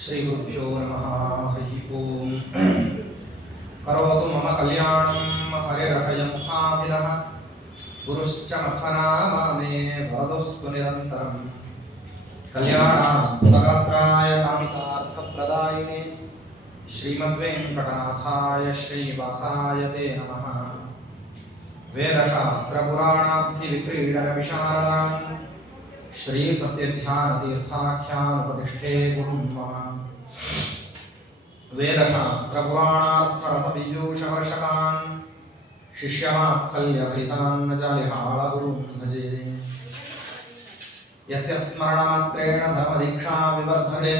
श्री गुरुभ्यो नमः। हरि ओम। करोतु मम कल्याणं हरिरभयमुखाभिनः गुरुश्च मध्वनामामे वरदोऽस्तु निरन्तरम्। कल्याणात्मगात्राय कामितार्थप्रदायिने श्रीमद्वेङ्कटनाथाय श्रीनिवासाय ते नमः। वेदशास्त्रपुराणाब्धिविक्रीडनविशारदां श्रीसत्यध्यानतीर्थाख्यानुपतिष्ठे गुरुं मम। वेदशास्त्रपुराणार्थरसपीयूषवर्षकान् शिष्यवात्सल्यभरितान् जालिहाळगुरुं भजे। यस्य स्मरणमात्रेण धर्मदीक्षा विवर्धते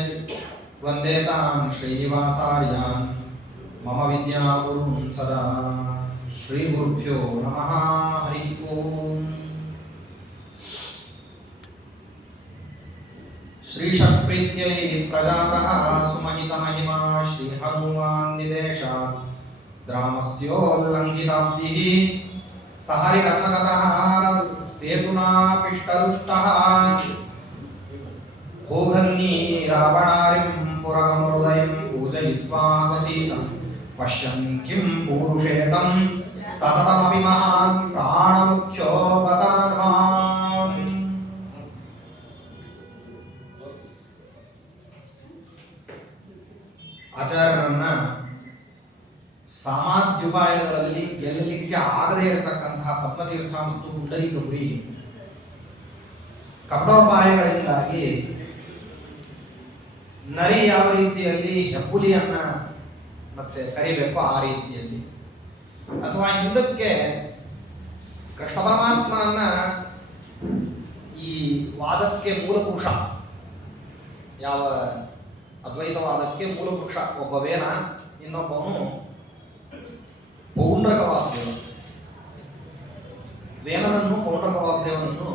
वन्दे तां श्रीनिवासार्यान् मम विद्यागुरुं सदा। श्रीगुरुभ्यो नमः। हरि ओम। श्रीशप्रीत्यै प्रजातः सुमहितमहिमा श्रीहनुमान् निदेशात् ग्रामस्योल्लङ्घिताब्धिः सहरिरथगतः सेतुना पिष्टदुष्टः भूभन्नी रावणारिं पुरगमहृदयं पूजयित्वा ससीतं पश्यन् किं पूरुषेतं सततमपि महान् प्राणमुख्यो गतान्वान्। ಆಚಾರ್ಯರನ್ನ ಸಾಮಾದ್ಯುಪಾಯಗಳಲ್ಲಿ ಗೆಲ್ಲಲಿಕ್ಕೆ ಆಗದೇ ಇರತಕ್ಕಂತಹ ಪದ್ಮತೀರ್ಥ ಮತ್ತು ಪುಂಡರೀಕಪುರಿ ಕಪಟೋಪಾಯಗಳಿಂದಾಗಿ ನರಿ ಯಾವ ರೀತಿಯಲ್ಲಿ ಹೆಬ್ಬುಲಿಯನ್ನ ಮತ್ತೆ ಕರಿಬೇಕು ಆ ರೀತಿಯಲ್ಲಿ, ಅಥವಾ ಹಿಂದಕ್ಕೆ ಕೃಷ್ಣ ಪರಮಾತ್ಮನನ್ನ ಈ ವಾದಕ್ಕೆ ಮೂಲಪುರುಷ, ಯಾವ ಅದ್ವೈತವಾದಕ್ಕೆ ಮೂಲಪುರುಷ ಒಬ್ಬ ವೇನ, ಇನ್ನೊಬ್ಬವನು ಪೌಂಡ್ರಕ ವಾಸುದೇವ. ವೇನನನ್ನು ಪೌಂಡ್ರಕ ವಾಸುದೇವನನ್ನು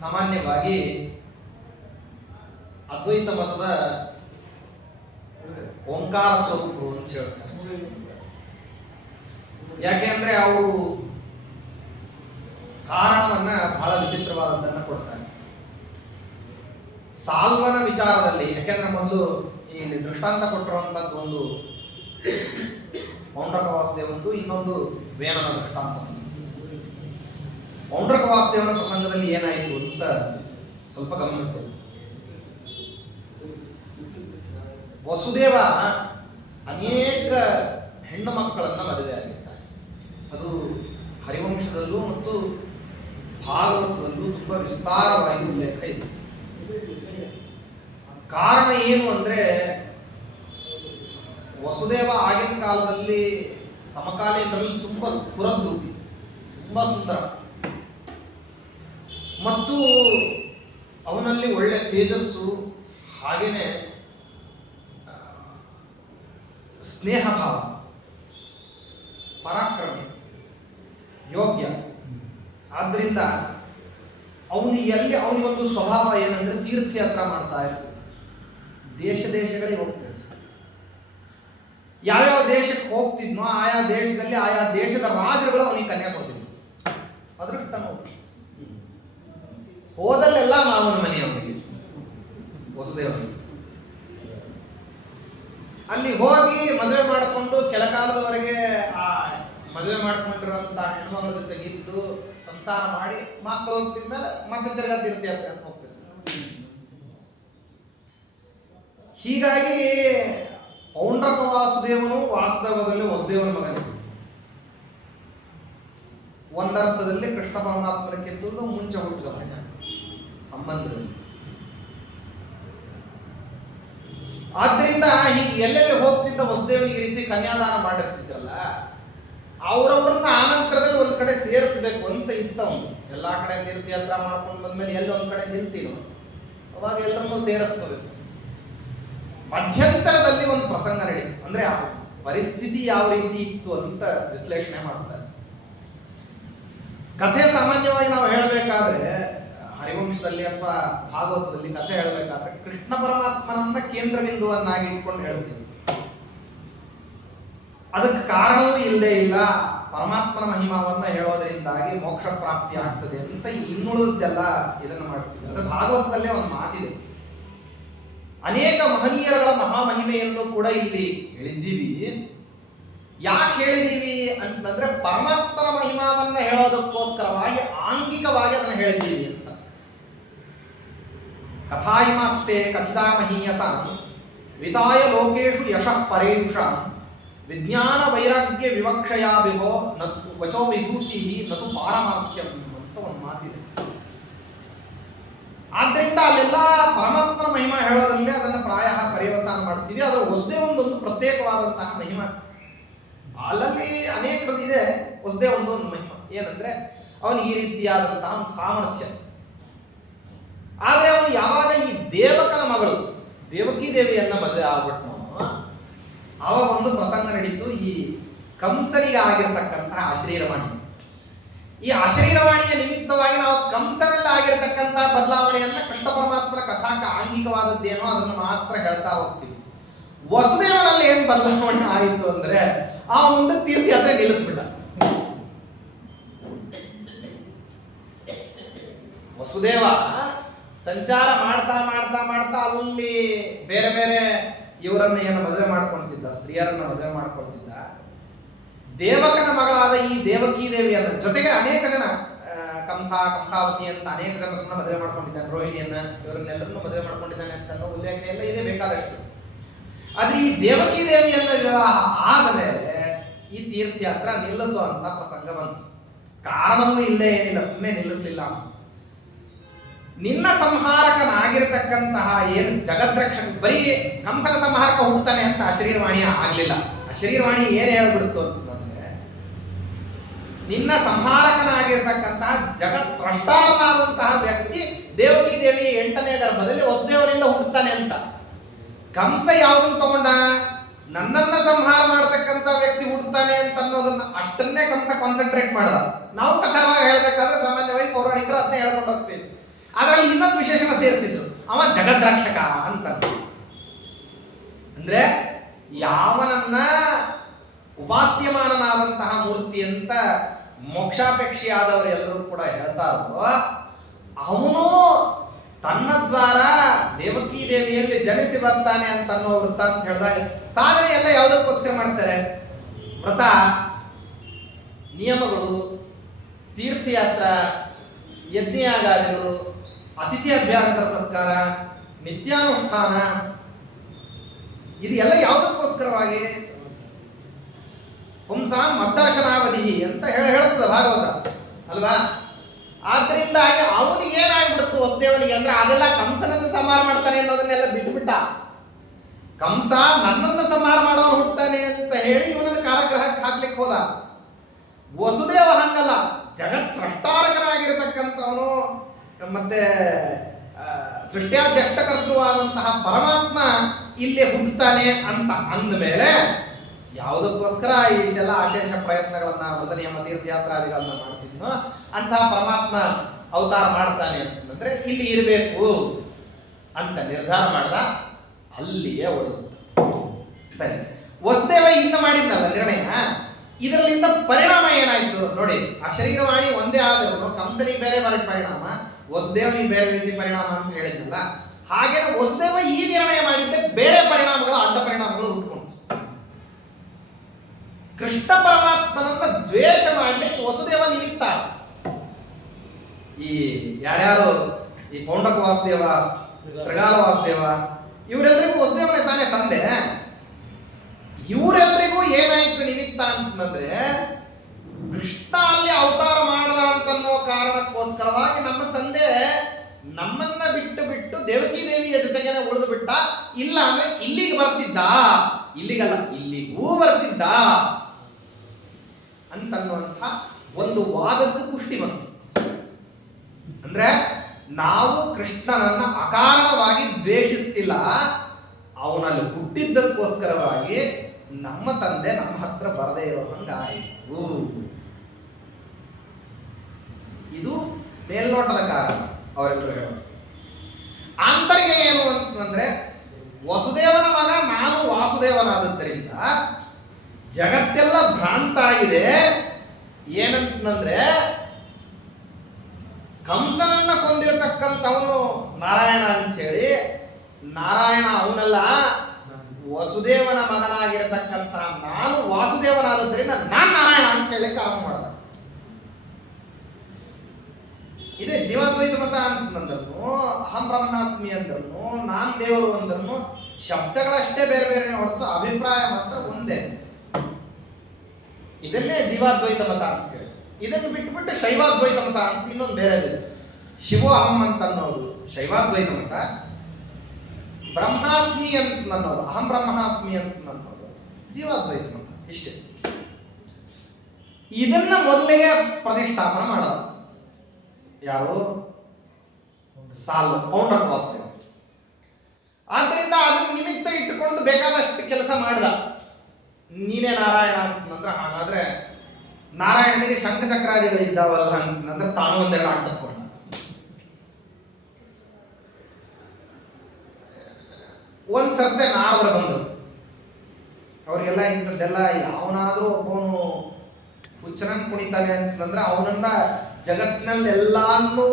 ಸಾಮಾನ್ಯವಾಗಿ ಅದ್ವೈತ ಮತದ ಓಂಕಾರ ಸ್ವರೂಪರು ಅಂತ ಹೇಳ್ತಾರೆ. ಯಾಕೆ ಅಂದ್ರೆ ಅವರು ಕಾರಣವನ್ನ ಬಹಳ ವಿಚಿತ್ರವಾದದ್ದನ್ನ ಕೊಡ್ತಾರೆ. ಸಾಲ್ವನ ವಿಚಾರದಲ್ಲಿ, ಯಾಕೆಂದ್ರೆ ಮೊದಲು ಇಲ್ಲಿ ದೃಷ್ಟಾಂತ ಕೊಟ್ಟಿರುವಂತದ್ದು ಒಂದು ಪೌಂಡ್ರಕ ವಾಸುದೇವಂದು, ಇನ್ನೊಂದು ವೇನನ ದೃಷ್ಟಾಂತ. ಪೌಂಡ್ರಕ ವಾಸುದೇವನ ಪ್ರಸಂಗದಲ್ಲಿ ಏನಾಯಿತು ಅಂತ ಸ್ವಲ್ಪ ಗಮನಿಸಬೇಕು. ವಸುದೇವ ಅನೇಕ ಹೆಣ್ಣು ಮಕ್ಕಳನ್ನ ಮದುವೆ ಆಗಿದ್ದಾರೆ. ಅದು ಹರಿವಂಶದಲ್ಲೂ ಮತ್ತು ಭಾಗವತದಲ್ಲೂ ತುಂಬಾ ವಿಸ್ತಾರವಾಗಿ ಉಲ್ಲೇಖ ಇದೆ. ಕಾರಣ ಏನು ಅಂದ್ರೆ, ವಸುದೇವ ಆಗಿನ ಕಾಲದಲ್ಲಿ ಸಮಕಾಲೀನರಲ್ಲಿ ತುಂಬಾ ಸ್ಫುರದ್ರೂಪಿ, ತುಂಬಾ ಸುಂದರ, ಮತ್ತು ಅವನಲ್ಲಿ ಒಳ್ಳೆ ತೇಜಸ್ಸು, ಹಾಗೇನೆ ಸ್ನೇಹ ಭಾವ, ಪರಾಕ್ರಮಿ, ಯೋಗ್ಯ. ಆದ್ರಿಂದ ಅವನಿಗೊಂದು ಸ್ವಭಾವ ಏನಂದ್ರೆ ತೀರ್ಥಯಾತ್ರಾ ಮಾಡ್ತಾ ಇರ್ತಾನೆ. ದೇಶ ದೇಶಗಳಿಗೆ ಹೋಗ್ತಿರ್ತಾನೆ. ಯಾವ್ಯಾವ ದೇಶಕ್ಕೆ ಹೋಗ್ತಿದ್ನೋ ಆಯಾ ದೇಶದಲ್ಲಿ ಆಯಾ ದೇಶದ ರಾಜರುಗಳು ಅವನಿಗೆ ಕನ್ಯಾ ಕೊಡ್ತಿದ್ನು. ಅದೃಷ್ಟ ನೋಡಿ, ಹೋದಲ್ಲೆಲ್ಲ ಮಾವನ ಮನೆ ಅವನಿಗೆ, ವಸುದೇವನಿಗೆ. ಅಲ್ಲಿ ಹೋಗಿ ಮದುವೆ ಮಾಡಿಕೊಂಡು ಕೆಲ ಕಾಲದವರೆಗೆ ಆ ಮದುವೆ ಮಾಡ್ಕೊಂಡಿರುವಂತ ಹೆಣ್ಮಗಳ ಜೊತೆಗೆ ಇದ್ದು ಸಂಸಾರ ಮಾಡಿ ಮಕ್ಕಳು ಹುಟ್ಟಿದ ಮೇಲೆ ಮತ್ತೆ ತಿರ್ಗಾ ತೀರ್ಥಯಾತ್ರೆ ಅಂತ ಹೋಗ್ತಿರ್ತಾರೆ. ಹೀಗಾಗಿ ಪೌಂಡ್ರಕ ವಾಸುದೇವನು ವಾಸುದೇವದಲ್ಲಿ ವಸುದೇವನ ಮಗನಿಗೆ ಒಂದರ್ಥದಲ್ಲಿ ಕೃಷ್ಣ ಪರಮಾತ್ಮನಕ್ಕಿಂತ ಮುಂಚೆ ಹುಟ್ಟಿದ ಮಗ ಸಂಬಂಧದಲ್ಲಿ. ಆದ್ರಿಂದ ಹೀಗೆ ಎಲ್ಲೆಲ್ಲಿ ಹೋಗ್ತಿದ್ದ ವಸುದೇವನಿಗೆ ಈ ರೀತಿ ಕನ್ಯಾದಾನ ಮಾಡಿರ್ತಿದ್ರಲ್ಲ, ಅವರವ್ರನ್ನ ಆನಂತರದಲ್ಲಿ ಒಂದ್ ಕಡೆ ಸೇರಿಸಬೇಕು ಅಂತ ಇತ್ತವನು. ಎಲ್ಲಾ ಕಡೆ ತೀರ್ಥಯಾತ್ರಾ ಮಾಡ್ಕೊಂಡು ಬಂದ್ಮೇಲೆ ಎಲ್ಲ ಒಂದ್ ಕಡೆ ನಿಲ್ತೀನೋ ಅವಾಗ ಎಲ್ಲರನ್ನೂ ಸೇರಿಸ್ಕೋಬೇಕು. ಮಧ್ಯಂತರದಲ್ಲಿ ಒಂದು ಪ್ರಸಂಗ ನಡೀತು. ಅಂದ್ರೆ ಆ ಪರಿಸ್ಥಿತಿ ಯಾವ ರೀತಿ ಇತ್ತು ಅಂತ ವಿಶ್ಲೇಷಣೆ ಮಾಡ್ತಾರೆ. ಕಥೆ ಸಾಮಾನ್ಯವಾಗಿ ನಾವು ಹೇಳಬೇಕಾದ್ರೆ ಹರಿವಂಶದಲ್ಲಿ ಅಥವಾ ಭಾಗವತದಲ್ಲಿ ಕಥೆ ಹೇಳಬೇಕಾದ್ರೆ ಕೃಷ್ಣ ಪರಮಾತ್ಮನನ್ನ ಕೇಂದ್ರ ಬಿಂದುವನ್ನಾಗಿ ಇಟ್ಕೊಂಡು ಹೇಳ್ತೀವಿ. ಅದಕ್ಕೆ ಕಾರಣವೂ ಇಲ್ಲದೆ ಇಲ್ಲ, ಪರಮಾತ್ಮನ ಮಹಿಮಾವನ್ನ ಹೇಳೋದ್ರಿಂದಾಗಿ ಮೋಕ್ಷ ಪ್ರಾಪ್ತಿ ಆಗ್ತದೆ ಅಂತ ಇನ್ನುಳಿದೆಲ್ಲ ಇದನ್ನು ಮಾಡ್ತೀವಿ. ಅದ್ರ ಭಾಗವತದಲ್ಲೇ ಒಂದು ಮಾತಿದೆ. ಅನೇಕ ಮಹನೀಯರುಗಳ ಮಹಾಮಹಿಮೆಯನ್ನು ಕೂಡ ಇಲ್ಲಿ ಹೇಳಿದ್ದೀವಿ. ಯಾಕೆ ಹೇಳಿದೀವಿ ಅಂತಂದ್ರೆ ಪರಮಾತ್ಮನ ಮಹಿಮಾವನ್ನ ಹೇಳೋದಕ್ಕೋಸ್ಕರವಾಗಿ ಆಂಗಿಕವಾಗಿ ಅದನ್ನು ಹೇಳಿದ್ದೀವಿ ಅಂತ. ಕಥಾಯಿಮಾಸ್ತೆ ಕಥಿತಾ ಮಹೀಯಸಾಂ ವಿತಾಯ ಲೋಕೇಶು ಯಶಃ ಪರೇಷಾಂ ವಿಜ್ಞಾನ ವೈರಾಗ್ಯ ವಿವಕ್ಷಯಾ ವಿಭೋ ನತು ವಚೋ ವಿಭೂತಿ ನತು ಪಾರಮಾರ್ಥ್ಯಂ ಅಂತ ಒಂದು ಮಾತಿದೆ. ಆದ್ರಿಂದ ಅಲ್ಲೆಲ್ಲ ಪರಮಾತ್ಮನ ಮಹಿಮಾ ಹೇಳೋದ್ರಲ್ಲಿ ಅದನ್ನ ಪ್ರಾಯ ಪರ್ಯವಸಾನ ಮಾಡ್ತೀವಿ. ಅದರ ವಸುದೇವ ಒಂದೊಂದು ಪ್ರತ್ಯೇಕವಾದಂತಹ ಮಹಿಮಾ, ಅಲ್ಲಲ್ಲಿ ಅನೇಕರದಿದೆ. ವಸುದೇವ ಒಂದು ಮಹಿಮಾ ಏನಂದ್ರೆ ಅವನಿಗೆ ಈ ರೀತಿಯಾದಂತಹ ಒಂದು ಸಾಮರ್ಥ್ಯ. ಆದ್ರೆ ಅವನು ಯಾವಾಗ ಈ ದೇವಕನ ಮಗಳು ದೇವಕಿ ದೇವಿಯನ್ನ ಮದುವೆ ಆಗ್ಬಿಟ್ನೋ ಅವಾಗ ಒಂದು ಪ್ರಸಂಗ ನಡೀತು. ಈ ಕಂಸನಿಗೆ ಆಗಿರತಕ್ಕಂತಹ ಅಶರೀರವಾಣಿ, ಈ ಅಶರೀರವಾಣಿಯ ನಿಮಿತ್ತವಾಗಿ ನಾವು ಕಂಸನಲ್ಲಿ ಆಗಿರತಕ್ಕಂತಹ ಬದಲಾವಣೆಯನ್ನ ಕೃಷ್ಣ ಪರಮಾತ್ಮನ ಕಥಾಕ ಆಂಗಿಕವಾದದ್ದೇನೋ ಅದನ್ನು ಮಾತ್ರ ಹೇಳ್ತಾ ಹೋಗ್ತೀವಿ. ವಸುದೇವನಲ್ಲಿ ಏನ್ ಬದಲಾವಣೆ ಆಯಿತು ಅಂದ್ರೆ ಆ ಮುಂದೆ ತೀರ್ಥಯಾತ್ರೆ ನಿಲ್ಲಿಸ್ಬಿಟ್ಟ. ವಸುದೇವ ಸಂಚಾರ ಮಾಡ್ತಾ ಮಾಡ್ತಾ ಮಾಡ್ತಾ ಅಲ್ಲಿ ಬೇರೆ ಬೇರೆ ಇವರನ್ನ ಏನು ಮದುವೆ ಮಾಡ್ಕೊಳ್ತಿದ್ದ, ಸ್ತ್ರೀಯರನ್ನ ಮದುವೆ ಮಾಡ್ಕೊಳ್ತಿದ್ದ. ದೇವಕನ ಮಗಳಾದ ಈ ದೇವಕಿ ದೇವಿಯನ್ನ ಜೊತೆಗೆ ಅನೇಕ ಜನ ಕಂಸಾವತಿ ಅಂತ ಅನೇಕ ಜನರನ್ನ ಮದುವೆ ಮಾಡ್ಕೊಂಡಿದ್ದಾನೆ, ರೋಹಿಣಿಯನ್ನ, ಇವರನ್ನೆಲ್ಲರನ್ನು ಮದುವೆ ಮಾಡ್ಕೊಂಡಿದ್ದಾನೆ ಅಂತ ಉಲ್ಲೇಖ ಎಲ್ಲ ಇದೆ ಬೇಕಾದಷ್ಟು. ಆದ್ರೆ ಈ ದೇವಕಿ ದೇವಿಯನ್ನ ವಿವಾಹ ಆದ ಮೇಲೆ ಈ ತೀರ್ಥಯಾತ್ರ ನಿಲ್ಲಿಸುವಂತ ಪ್ರಸಂಗ ಬಂತು. ಕಾರಣವೂ ಇಲ್ಲದೆ ಏನಿಲ್ಲ, ಸುಮ್ಮನೆ ನಿಲ್ಲಿಸ್ಲಿಲ್ಲ. ನಿನ್ನ ಸಂಹಾರಕನಾಗಿರತಕ್ಕಂತಹ ಏನು ಜಗದ್ರಕ್ಷಕ, ಬರೀ ಕಂಸನ ಸಂಹಾರಕ ಹುಡ್ತಾನೆ ಅಂತ ಅಶರೀರವಾಣಿ ಆಗ್ಲಿಲ್ಲ. ಅಶರೀರವಾಣಿ ಏನ್ ಹೇಳ್ಬಿಡ್ತು ಅಂತಂದ್ರೆ ನಿನ್ನ ಸಂಹಾರಕನಾಗಿರ್ತಕ್ಕಂತಹ ಜಗತ್ ಸ್ರಷ್ಟಾರನಾದಂತಹ ವ್ಯಕ್ತಿ ದೇವಕಿ ದೇವಿ 8ನೇ ಗರ್ಭದಲ್ಲಿ ವಸುದೇವರಿಂದ ಹುಟ್ಟುತ್ತಾನೆ ಅಂತ. ಕಂಸ ಯಾವುದನ್ನು ತಗೊಂಡ, ನನ್ನನ್ನ ಸಂಹಾರ ಮಾಡತಕ್ಕಂತ ವ್ಯಕ್ತಿ ಹುಟ್ಟುತ್ತಾನೆ ಅಂತ ಅನ್ನೋದನ್ನ ಅಷ್ಟನ್ನೇ ಕಂಸ ಕಾನ್ಸಂಟ್ರೇಟ್ ಮಾಡ್ದ. ನಾವು ಕಥಾವಾಗಿ ಹೇಳ್ಬೇಕಾದ್ರೆ ಸಾಮಾನ್ಯವಾಗಿ ಪೌರಾಣಿಕರು ಅದನ್ನೇ ಹೇಳ್ಕೊಂಡು ಹೋಗ್ತೀವಿ. ಅದರಲ್ಲಿ ಇನ್ನೊಂದು ವಿಶೇಷಣ ಸೇರಿಸಿದ್ರು, ಅವ ಜಗದ್ರಕ್ಷಕ ಅಂತ. ಅಂದ್ರೆ ಯಾವನನ್ನ ಉಪಾಸ್ಯಮಾನನಾದಂತಹ ಮೂರ್ತಿ ಅಂತ ಮೋಕ್ಷಾಪೇಕ್ಷಿಯಾದವರು ಎಲ್ಲರೂ ಕೂಡ ಹೇಳ್ತಾರೋ ಅವನು ತನ್ನ ದ್ವಾರ ದೇವಕಿ ದೇವಿಯಲ್ಲಿ ಜನಿಸಿ ಬರ್ತಾನೆ ಅಂತ ಅನ್ನೋ ವೃತ್ತ ಅಂತ ಹೇಳಿದಾಗ ಸಾಧನೆ ಎಲ್ಲ ಯಾವುದಕ್ಕೋಸ್ಕರ ಮಾಡ್ತಾರೆ? ವ್ರತ, ನಿಯಮಗಳು, ತೀರ್ಥಯಾತ್ರ, ಯಜ್ಞಯಾಗಾದಿಗಳು, ಅತಿಥಿ ಅಭ್ಯಾಗತರ ಸತ್ಕಾರ, ನಿತ್ಯಾನುಷ್ಠಾನ, ಇದು ಎಲ್ಲ ಯಾವುದಕ್ಕೋಸ್ಕರವಾಗಿ? ಪುಂಸ ಮದ್ದರ್ಶನಾವಧಿ ಅಂತ ಹೇಳ್ತದ ಭಾಗವತ ಅಲ್ವಾ? ಆದ್ರಿಂದಾಗಿ ಅವನಿಗೆ ಏನಾಗ್ಬಿಡ್ತು ವಸುದೇವನಿಗೆ ಅಂದ್ರೆ ಅದೆಲ್ಲ ಕಂಸನನ್ನು ಸಂಹಾರ ಮಾಡ್ತಾನೆ ಅನ್ನೋದನ್ನೆಲ್ಲ ಬಿಟ್ಬಿಟ್ಟ. ಕಂಸ ನನ್ನನ್ನು ಸಂಹಾರ ಮಾಡೋನು ಹುಡ್ತಾನೆ ಅಂತ ಹೇಳಿ ಇವನನ್ನು ಕಾರಾಗೃಹಕ್ಕೆ ಹಾಕ್ಲಿಕ್ಕೆ ಹೋದ. ವಸುದೇವ ಹಂಗಲ್ಲ, ಜಗತ್ ಸೃಷ್ಟಾರಕನಾಗಿರತಕ್ಕಂಥವನು ಮತ್ತೆ ಸೃಷ್ಟ್ಯಾಧ್ಯಷ್ಟಕರ್ತೃವಾದಂತಹ ಪರಮಾತ್ಮ ಇಲ್ಲಿ ಹುಟ್ಟುತ್ತಾನೆ ಅಂತ ಅಂದಮೇಲೆ ಯಾವುದಕ್ಕೋಸ್ಕರ ಇಷ್ಟೆಲ್ಲ ಅಶೇಷ ಪ್ರಯತ್ನಗಳನ್ನ ವ್ರತ ನಿಯಮ ತೀರ್ಥಯಾತ್ರಾದಿಗಳನ್ನ ಮಾಡ್ತಿದ್ನೋ ಅಂತಹ ಪರಮಾತ್ಮ ಅವತಾರ ಮಾಡ್ತಾನೆ ಅಂತಂದ್ರೆ ಇಲ್ಲಿ ಇರಬೇಕು ಅಂತ ನಿರ್ಧಾರ ಮಾಡ್ದ. ಅಲ್ಲಿಯೇ ಉಳಿದು ಸರಿ. ವಸುದೇವ ಇಂದ ಮಾಡಿದ್ನಲ್ಲ ನಿರ್ಣಯ, ಇದರಲ್ಲಿಂದ ಪರಿಣಾಮ ಏನಾಯ್ತು ನೋಡಿ. ಆ ಶರೀರವಾಣಿ ಒಂದೇ ಆದರೂ ಕಂಸನಿಗೆ ಬೇರೆ ಪರಿಣಾಮ, ವಸುದೇವನಿಗೆ ಬೇರೆ ರೀತಿ ಪರಿಣಾಮ ಅಂತ ಹೇಳಿದ್ನಲ್ಲ. ಹಾಗೇನೆ ವಸುದೇವ ಈ ನಿರ್ಣಯ ಮಾಡಿದ್ದೆ ಬೇರೆ ಪರಿಣಾಮಗಳು, ಅಡ್ಡ ಪರಿಣಾಮಗಳು ಹುಟ್ಟುಕೊಂಡು ಕೃಷ್ಣ ಪರಮಾತ್ಮನನ್ನ ದ್ವೇಷ ಮಾಡ್ಲಿಕ್ಕೆ ವಸುದೇವ ನಿಮಿತ್ತ. ಈ ಯಾರ್ಯಾರು ಈ ಪೌಂಡ್ರಕ ವಾಸುದೇವ, ಶೃಗಾಲ ವಾಸುದೇವ, ಇವರೆಲ್ಲರಿಗೂ ವಸುದೇವನೇ ತಾನೇ ತಂದೆ. ಇವರೆಲ್ಲರಿಗೂ ಏನಾಯ್ತು ನಿಮಿತ್ತ ಅಂತಂದ್ರೆ, ಕೃಷ್ಣ ಅಲ್ಲಿ ಅವತಾರ ಮಾಡದ ಅಂತನ್ನೋ ಕಾರಣಕ್ಕೋಸ್ಕರವಾಗಿ ನಮ್ಮ ತಂದೆ ನಮ್ಮನ್ನ ಬಿಟ್ಟು ಬಿಟ್ಟು ದೇವಕಿ ದೇವಿಯ ಜೊತೆಗೇನೆ ಉಳಿದು ಬಿಟ್ಟ. ಇಲ್ಲ ಅಂದ್ರೆ ಇಲ್ಲಿಗೆ ಬರ್ತಿದ್ದ, ಇಲ್ಲಿಗಲ್ಲ ಇಲ್ಲಿಗೂ ಬರ್ತಿದ್ದ ಅಂತನ್ನುವಂಥ ಒಂದು ವಾದಕ್ಕೆ ಪುಷ್ಟಿ ಬಂತು. ಅಂದ್ರೆ ನಾವು ಕೃಷ್ಣನನ್ನ ಅಕಾರಣವಾಗಿ ದ್ವೇಷಿಸ್ತಿಲ್ಲ, ಅವನಲ್ಲಿ ಹುಟ್ಟಿದ್ದಕ್ಕೋಸ್ಕರವಾಗಿ ನಮ್ಮ ತಂದೆ ನಮ್ಮ ಹತ್ರ ಬರದೇ ಇರೋ ಹಂಗಾಯಿತು. ಇದು ಮೇಲ್ನೋಟದ ಕಾರಣ. ಅವರೆಲ್ಲರೂ ಹೇಳೋದು ಆಂತರಿಕ ಏನು ಅಂತಂದ್ರೆ, ವಸುದೇವನ ಮಗ ನಾನು ವಾಸುದೇವನಾದದ್ದರಿಂದ ಜಗತ್ತೆಲ್ಲ ಭ್ರಾಂತ ಆಗಿದೆ. ಏನಂತಂದ್ರೆ, ಕಂಸನನ್ನ ಕೊಂದಿರತಕ್ಕಂಥವನು ನಾರಾಯಣ ಅಂತ ಹೇಳಿ, ನಾರಾಯಣ ಅವನಲ್ಲ, ವಸುದೇವನ ಮಗನಾಗಿರತಕ್ಕಂಥ ನಾನು ವಾಸುದೇವನಾದದ್ದರಿಂದ ನಾನು ನಾರಾಯಣ ಅಂತ ಹೇಳಲಿಕ್ಕೆ ಆರಂಭ ಮಾಡಿದ. ಇದೇ ಜೀವಾದ್ವೈತ ಮತ ಅಂತಂದ್ರೂ, ಅಹಂ ಬ್ರಹ್ಮಾಸ್ಮಿ ಅಂದ್ರೂ, ನಾನ್ ದೇವರು ಅಂದ್ರೂ ಶಬ್ದಗಳಷ್ಟೇ ಬೇರೆ ಬೇರೆ ಹೊರತು ಅಭಿಪ್ರಾಯ ಮಾತ್ರ ಒಂದೇ. ಇದನ್ನೇ ಜೀವಾದ್ವೈತ ಮತ ಅಂತ ಹೇಳಿ. ಇದನ್ನು ಬಿಟ್ಟುಬಿಟ್ಟು ಶೈವಾದ್ವೈತ ಮತ ಅಂತ ಇನ್ನೊಂದು ಬೇರೆದಿದೆ. ಶಿವೋ ಅಹಂ ಅಂತ ಅನ್ನೋದು ಶೈವಾದ್ವೈತ ಮತ, ಬ್ರಹ್ಮಾಸ್ಮಿ ಅಂತ ಅನ್ನೋದು, ಅಹಂ ಬ್ರಹ್ಮಾಸ್ಮಿ ಅಂತ ಅನ್ನೋದು ಜೀವಾದ್ವೈತ ಮತ. ಇಷ್ಟೇ. ಇದನ್ನ ಮೊದಲಿಗೆ ಪ್ರತಿಷ್ಠಾಪನೆ ಮಾಡೋದು ಯಾರು? ಪೌಂಡ್ರಕ ವಾಸುದೇವ. ಆದ್ರಿಂದ ಅದನ್ನ ನಿಮಿತ್ತ ಇಟ್ಟುಕೊಂಡು ಬೇಕಾದಷ್ಟು ಕೆಲಸ ಮಾಡಿದ. ನೀನೇ ನಾರಾಯಣ ಅಂತಂದ್ರೆ, ಹಾಗಾದ್ರೆ ನಾರಾಯಣನಿಗೆ ಶಂಖ ಚಕ್ರಾದಿಗಳು ಇದ್ದಾವಲ್ಲ ಅಂತಂದ್ರೆ ತಾನು ಒಂದೆರಡು ಅಂಟಿಸ್ಕೊಂಡ. ಒಂದ್ ಸರ್ತೆ ನಾರದ್ರು ಬಂದರು. ಅವ್ರಿಗೆಲ್ಲ ಇಂಥದ್ದೆಲ್ಲ, ಯಾವನಾದ್ರೂ ಒಬ್ಬವನು ಹುಚ್ಚನಂಗ್ ಕುಣಿತಾನೆ ಅಂತಂದ್ರೆ ಅವನನ್ನ ಜಗತ್ತಿನಲ್ಲೆಲ್ಲಾನು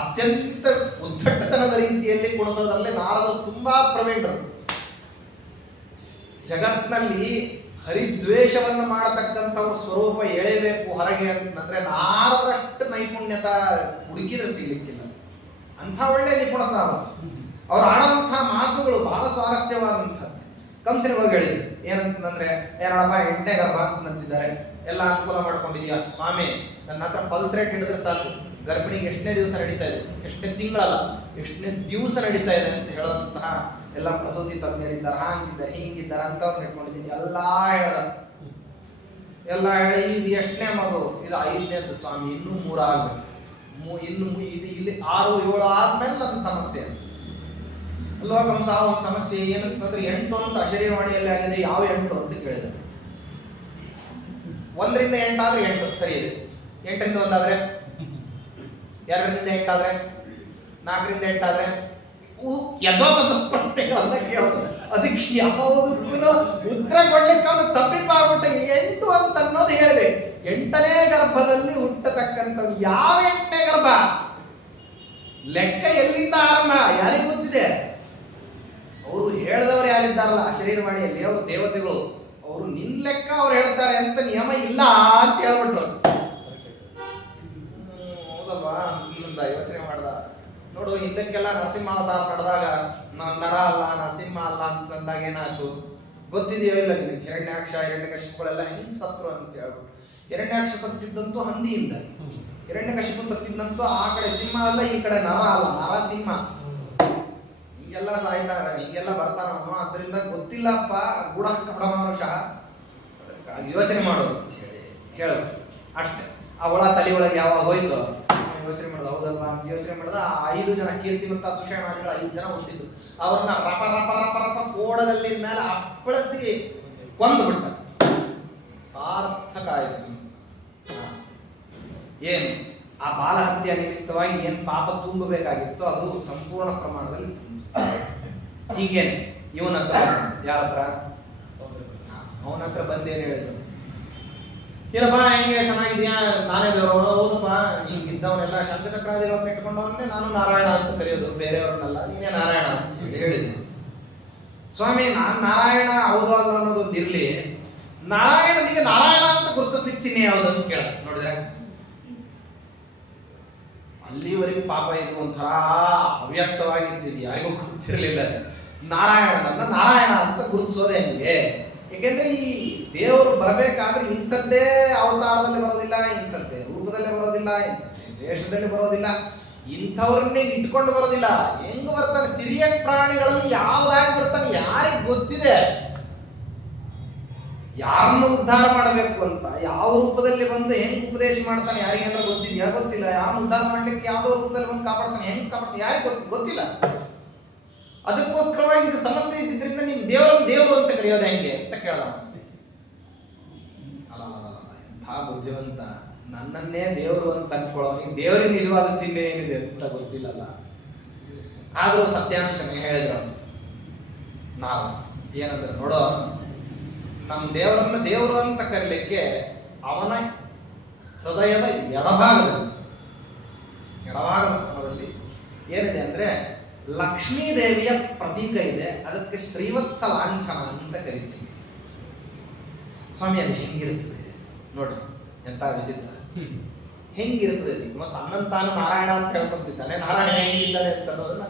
ಅತ್ಯಂತ ಉದ್ದಟ್ಟತನದ ರೀತಿಯಲ್ಲಿ ಕುಣಿಸೋದ್ರಲ್ಲಿ ನಾರದರು ತುಂಬಾ ಪ್ರವೀಣರು. ಜಗತ್ನಲ್ಲಿ ಹರಿದ್ವೇಷವನ್ನು ಮಾಡತಕ್ಕಂಥವ್ರ ಸ್ವರೂಪ ಎಳೆಬೇಕು ಹೊರಗೆ ಅಂತಂದ್ರೆ ನಾರದರಷ್ಟು ನೈಪುಣ್ಯತ ಹುಡುಕಿದ್ರೆ ಸಿಗ್ಲಿಕ್ಕಿಲ್ಲ. ಅಂಥ ಒಳ್ಳೆ ನಿಪುಣತ ಅವ್ರು ಆಡುವಂಥ ಮಾತುಗಳು ಬಹಳ ಸ್ವಾರಸ್ಯವಾದಂಥದ್ದು. ಕಂಸನಿಗೆ ಹೋಗಿ ಹೇಳಿದ್ರು ಏನಂತಂದ್ರೆ, ಏನಪ್ಪ 8ನೇ ಗರ್ಭ ಅಂತಂದಿದ್ದಾರೆ, ಎಲ್ಲ ಅನುಕೂಲ ಮಾಡ್ಕೊಂಡಿದ್ಯಾ ಸ್ವಾಮಿ, ನನ್ನ ಹತ್ರ ಪಲ್ಸ್ ರೇಟ್ ಹಿಡಿದ್ರೆ ಸಾಕು, ಗರ್ಭಿಣಿಗೆ ಎಷ್ಟನೇ ದಿವಸ ನಡೀತಾ ಇದೆ, ಎಷ್ಟನೇ ತಿಂಗಳಲ್ಲ ಎಷ್ಟನೇ ದಿವಸ ನಡೀತಾ ಇದೆ ಅಂತ ಹೇಳುವಂತಹ ಎಲ್ಲ ಪ್ರಸೂತಿ ತಜ್ಞರಿದ್ದಾರೆ, ಹಾಗಿದ್ದಾರೆ ಹೀಗಿದ್ದಾರೆ ಅಂತವ್ರನ್ನ ಇಟ್ಕೊಂಡಿದ್ದೀನಿ. ಎಲ್ಲ ಹೇಳಿ ಇದು ಎಷ್ಟನೇ ಮಗು? ಇದು 5ನೇದ್ದು ಸ್ವಾಮಿ, ಇನ್ನೂ 3 ಆಗ್ಬೇಕು, ಇನ್ನು ಇದು ಇಲ್ಲಿ 6 7 ಆದ್ಮೇಲೆ ನನ್ನ ಸಮಸ್ಯೆ ಅಲ್ವಾ ಕಂಸ. ಒಂದು ಸಮಸ್ಯೆ ಏನಂತಂದ್ರೆ 8 ಅಂತ ಅಶರೀರವಾಣಿಯಲ್ಲಿ ಆಗಿದೆ, ಯಾವ 8 ಅಂತ ಕೇಳಿದೆ. 1ರಿಂದ 8 ಆದ್ರೆ 8 ಸರಿ ಇದೆ, 8ರಿಂದ 1 ಆದ್ರೆ 2ರಿಂದ 8 ಆದ್ರೆ 4ರಿಂದ 8 ಆದ್ರೆ ಯಥೋತ ಕೇಳೋದು. ಅದಕ್ಕೆ ಯಾವುದಕ್ಕೂ ಉತ್ತರ ಕೊಡ್ಲಿಕ್ಕೆ ಅವನು ತಪ್ಪಿಪಾಗ್ಬಿಟ್ಟ. 8 ಅಂತ ಅನ್ನೋದು ಹೇಳಿದೆ. 8ನೇ ಗರ್ಭದಲ್ಲಿ ಹುಟ್ಟತಕ್ಕಂಥವ್ರು ಯಾವ 8ನೇ ಗರ್ಭ? ಲೆಕ್ಕ ಎಲ್ಲಿಂದ ಆರಂಭ ಯಾರಿಗೆ ಗೊತ್ತಿದೆ? ಅವರು ಹೇಳಿದವರು ಯಾರಿದ್ದಾರಲ್ಲ ಶರೀರವಾಣಿಯಲ್ಲಿ, ಅವರು ದೇವತೆಗಳು, ಅವರು ನಿನ್ ಲೆಕ್ಕ ಅವ್ರು ಹೇಳ್ತಾರೆ ಅಂತ ನಿಯಮ ಇಲ್ಲ ಅಂತ ಹೇಳ್ಬಿಟ್ರು. ಹೌದಲ್ವಾ? ಇಲ್ಲಿಂದ ಯೋಚನೆ ಮಾಡ್ದ. ನೋಡು, ಹಿಂದಕ್ಕೆಲ್ಲ ನರಸಿಂಹಾವತಾರ ನಡೆದಾಗ ನರ ಅಲ್ಲ ನರಸಿಂಹ ಅಲ್ಲ ಅಂತಂದಾಗ ಏನಾಯ್ತು ಗೊತ್ತಿದೆಯೋ ಇಲ್ಲ ನಿನಗೆ? ಹಿರಣ್ಯಾಕ್ಷ ಹಿರಣ್ಯಕಶಿಪುಗಳೆಲ್ಲ ಹೆಂಗ್ ಸತ್ರು ಅಂತ ಹೇಳ್ಬಿಟ್ಟು. ಹಿರಣ್ಯಾಕ್ಷ ಸತ್ತಿದ್ದಂತೂ ಹಂದಿಯಿಂದ, ಹಿರಣ್ಯಕಶಿಪು ಸತ್ತಿದ್ದಂತೂ ಆ ಕಡೆ ಸಿಂಹ ಅಲ್ಲ ಈ ಕಡೆ ನರ ಅಲ್ಲ ನರಸಿಂಹ. ಹಿಂಗೆಲ್ಲ ಸಾಯ್ತಾನೆ, ಹಿಂಗೆಲ್ಲ ಬರ್ತಾನ ಅವನು. ಅದರಿಂದ ಗೊತ್ತಿಲ್ಲಪ್ಪ ಗೂಢ ಕಪಡಮಾನುಷ, ಯೋಚನೆ ಮಾಡು ಅಂತ ಹೇಳು ಅಷ್ಟೇ. ಆ ಒಳ ತಲೆ ಒಳಗೆ ಯಾವಾಗ ಹೋಯ್ತು ಯೋಚನೆ ಮಾಡೋದು. ಹೌದಲ್ವಾ ಅಂತ ಯೋಚನೆ ಮಾಡಿದ. ಆ 5 ಜನ ಕೀರ್ತಿಮಂತ ಸುಷೇಣಾದಿಗಳು 5 ಜನ ಹುಟ್ಟಿದ್ದು. ಅವ್ರನ್ನ ರಪ ರಪ ರಪ ರಪ ಕೋಡಗಲ್ಲಿನ ಮೇಲೆ ಅಪ್ಪಳಿಸಿ ಕೊಂದುಬಿಟ್ಟ. ಸಾರ್ಥಕ ಆಯಿತು. ಏನು ಆ ಬಾಲಹತ್ಯೆ ನಿಮಿತ್ತವಾಗಿ ಏನು ಪಾಪ ತುಂಬಬೇಕಾಗಿತ್ತು ಅದು ಸಂಪೂರ್ಣ ಪ್ರಮಾಣದಲ್ಲಿ ಹೀಗೇನು ಇವನ ಹತ್ರ, ಯಾರ ಹತ್ರ? ಅವನ ಹತ್ರ ಬಂದೇನು ಹೇಳಿದ್ರು, ಏನಪ್ಪ ಹೆಂಗೆ ಚೆನ್ನಾಗಿದ್ಯಾ, ನಾನೇ ದೇವರು. ಹೌದಪ್ಪ, ಹಿಂಗಿದ್ದವನ್ನೆಲ್ಲ ಶಂಖಚಕ್ರಾದಿಗಳನ್ನ ಇಟ್ಕೊಂಡವನ್ನೇ ನಾನು ನಾರಾಯಣ ಅಂತ ಕರೆಯೋದು, ಬೇರೆಯವ್ರನ್ನೆಲ್ಲ ನೀನೇ ನಾರಾಯಣ ಅಂತ ಹೇಳಿದ್ರು. ಸ್ವಾಮಿ ನಾನು ನಾರಾಯಣ ಹೌದು ಅಲ್ಲ ಅನ್ನೋದೊಂದು ಇರಲಿ, ನಾರಾಯಣನಿಗೆ ನಾರಾಯಣ ಅಂತ ಗುರುತಿಸ್ಲಿಕ್ಕೆ ಚಿಹ್ನೆ ಯಾವುದು ಅಂತ ಕೇಳಿದ. ನೋಡಿದ್ರೆ ಅಲ್ಲಿವರೆಗೂ ಪಾಪ ಇದು ಒಂಥರ ಅವ್ಯಕ್ತವಾಗಿದ್ದು, ಯಾರಿಗೂ ಗೊತ್ತಿರಲಿಲ್ಲ. ನಾರಾಯಣನನ್ನ ನಾರಾಯಣ ಅಂತ ಗುರುತಿಸೋದೆ ಹೆಂಗೆ? ಏಕೆಂದ್ರೆ ಈ ದೇವರು ಬರಬೇಕಾದ್ರೆ ಇಂಥದ್ದೇ ಅವತಾರದಲ್ಲಿ ಬರೋದಿಲ್ಲ, ಇಂಥದ್ದೇ ರೂಪದಲ್ಲಿ ಬರೋದಿಲ್ಲ, ಇಂಥದ್ದೇ ವೇಷದಲ್ಲಿ ಬರೋದಿಲ್ಲ, ಇಂಥವ್ರನ್ನೇ ಇಟ್ಕೊಂಡು ಬರೋದಿಲ್ಲ. ಹೆಂಗ್ ಬರ್ತಾನೆ? ತಿರಿಯ ಪ್ರಾಣಿಗಳಲ್ಲಿ ಯಾವ್ದಾಗಿ ಬರ್ತಾನೆ ಯಾರಿಗೆ ಗೊತ್ತಿದೆ? ಯಾರನ್ನು ಉದ್ಧಾರ ಮಾಡಬೇಕು ಅಂತ ಯಾವ ರೂಪದಲ್ಲಿ ಬಂದು ಹೆಂಗ್ ಉಪದೇಶ ಮಾಡ್ತಾನೆ ಯಾರಿಗೇನಾದ್ರು ಗೊತ್ತಿದ್ಯಾ? ಗೊತ್ತಿಲ್ಲ. ಯಾರನ್ನು ಉದ್ಧಾರ ಮಾಡ್ಲಿಕ್ಕೆ ಯಾವ್ದೋ ರೂಪದಲ್ಲಿ ಬಂದು ಕಾಪಾಡ್ತಾನೆ, ಹೆಂಗ್ ಕಾಪಾಡ್ತಾನೆ ಯಾರಿಗೆ ಗೊತ್ತಿಲ್ಲ. ಅದಕ್ಕೋಸ್ಕರವಾಗಿ ಇದು ಸಮಸ್ಯೆ ಇದ್ದಿದ್ರಿಂದ ನಿಮ್ ದೇವರು ಅಂತ ಕರೆಯೋದು ಹೆಂಗೆ ಅಂತ ಕೇಳ್ದ. ಅಲ್ಲ ಎಂಥ ಬುದ್ಧಿವಂತ, ನನ್ನನ್ನೇ ದೇವರು ಅಂತ ಅನ್ಕೊಳ್ಳೋ ನೀನ್ ದೇವರಿಗೆ ನಿಜವಾದ ಚಿಹ್ನೆ ಏನಿದೆ ಅಂತ ಗೊತ್ತಿಲ್ಲಲ್ಲ. ಆದ್ರೂ ಸತ್ಯಾಂಶನೇ ಹೇಳಿದ್ರು ನಾವು ಏನಂದ್ರೆ, ನೋಡೋ ನಮ್ಮ ದೇವರನ್ನ ದೇವರು ಅಂತ ಕರೀಲಿಕ್ಕೆ ಅವನ ಹೃದಯದ ಎಡಭಾಗದ ಸ್ಥಳದಲ್ಲಿ ಏನಿದೆ ಅಂದ್ರೆ ಲಕ್ಷ್ಮೀ ದೇವಿಯ ಪ್ರತೀಕ ಇದೆ. ಅದಕ್ಕೆ ಶ್ರೀವತ್ಸ ಲಾಂಛನ ಅಂತ ಕರಿತೀವಿ. ಸ್ವಾಮಿ ಅದು ಹೆಂಗಿರ್ತದೆ ನೋಡ್ರಿ, ಎಂತ ವಿಚಿತ್ರ. ಹೆಂಗಿರ್ತದೆ ಇವತ್ತು ತನ್ನನ್ನು ತಾನು ನಾರಾಯಣ ಅಂತ ಹೇಳ್ಕೊತಿದ್ದಾನೆ. ನಾರಾಯಣ ಹೆಂಗಿದ್ದಾನೆ ಅಂತ ಅನ್ನೋದನ್ನ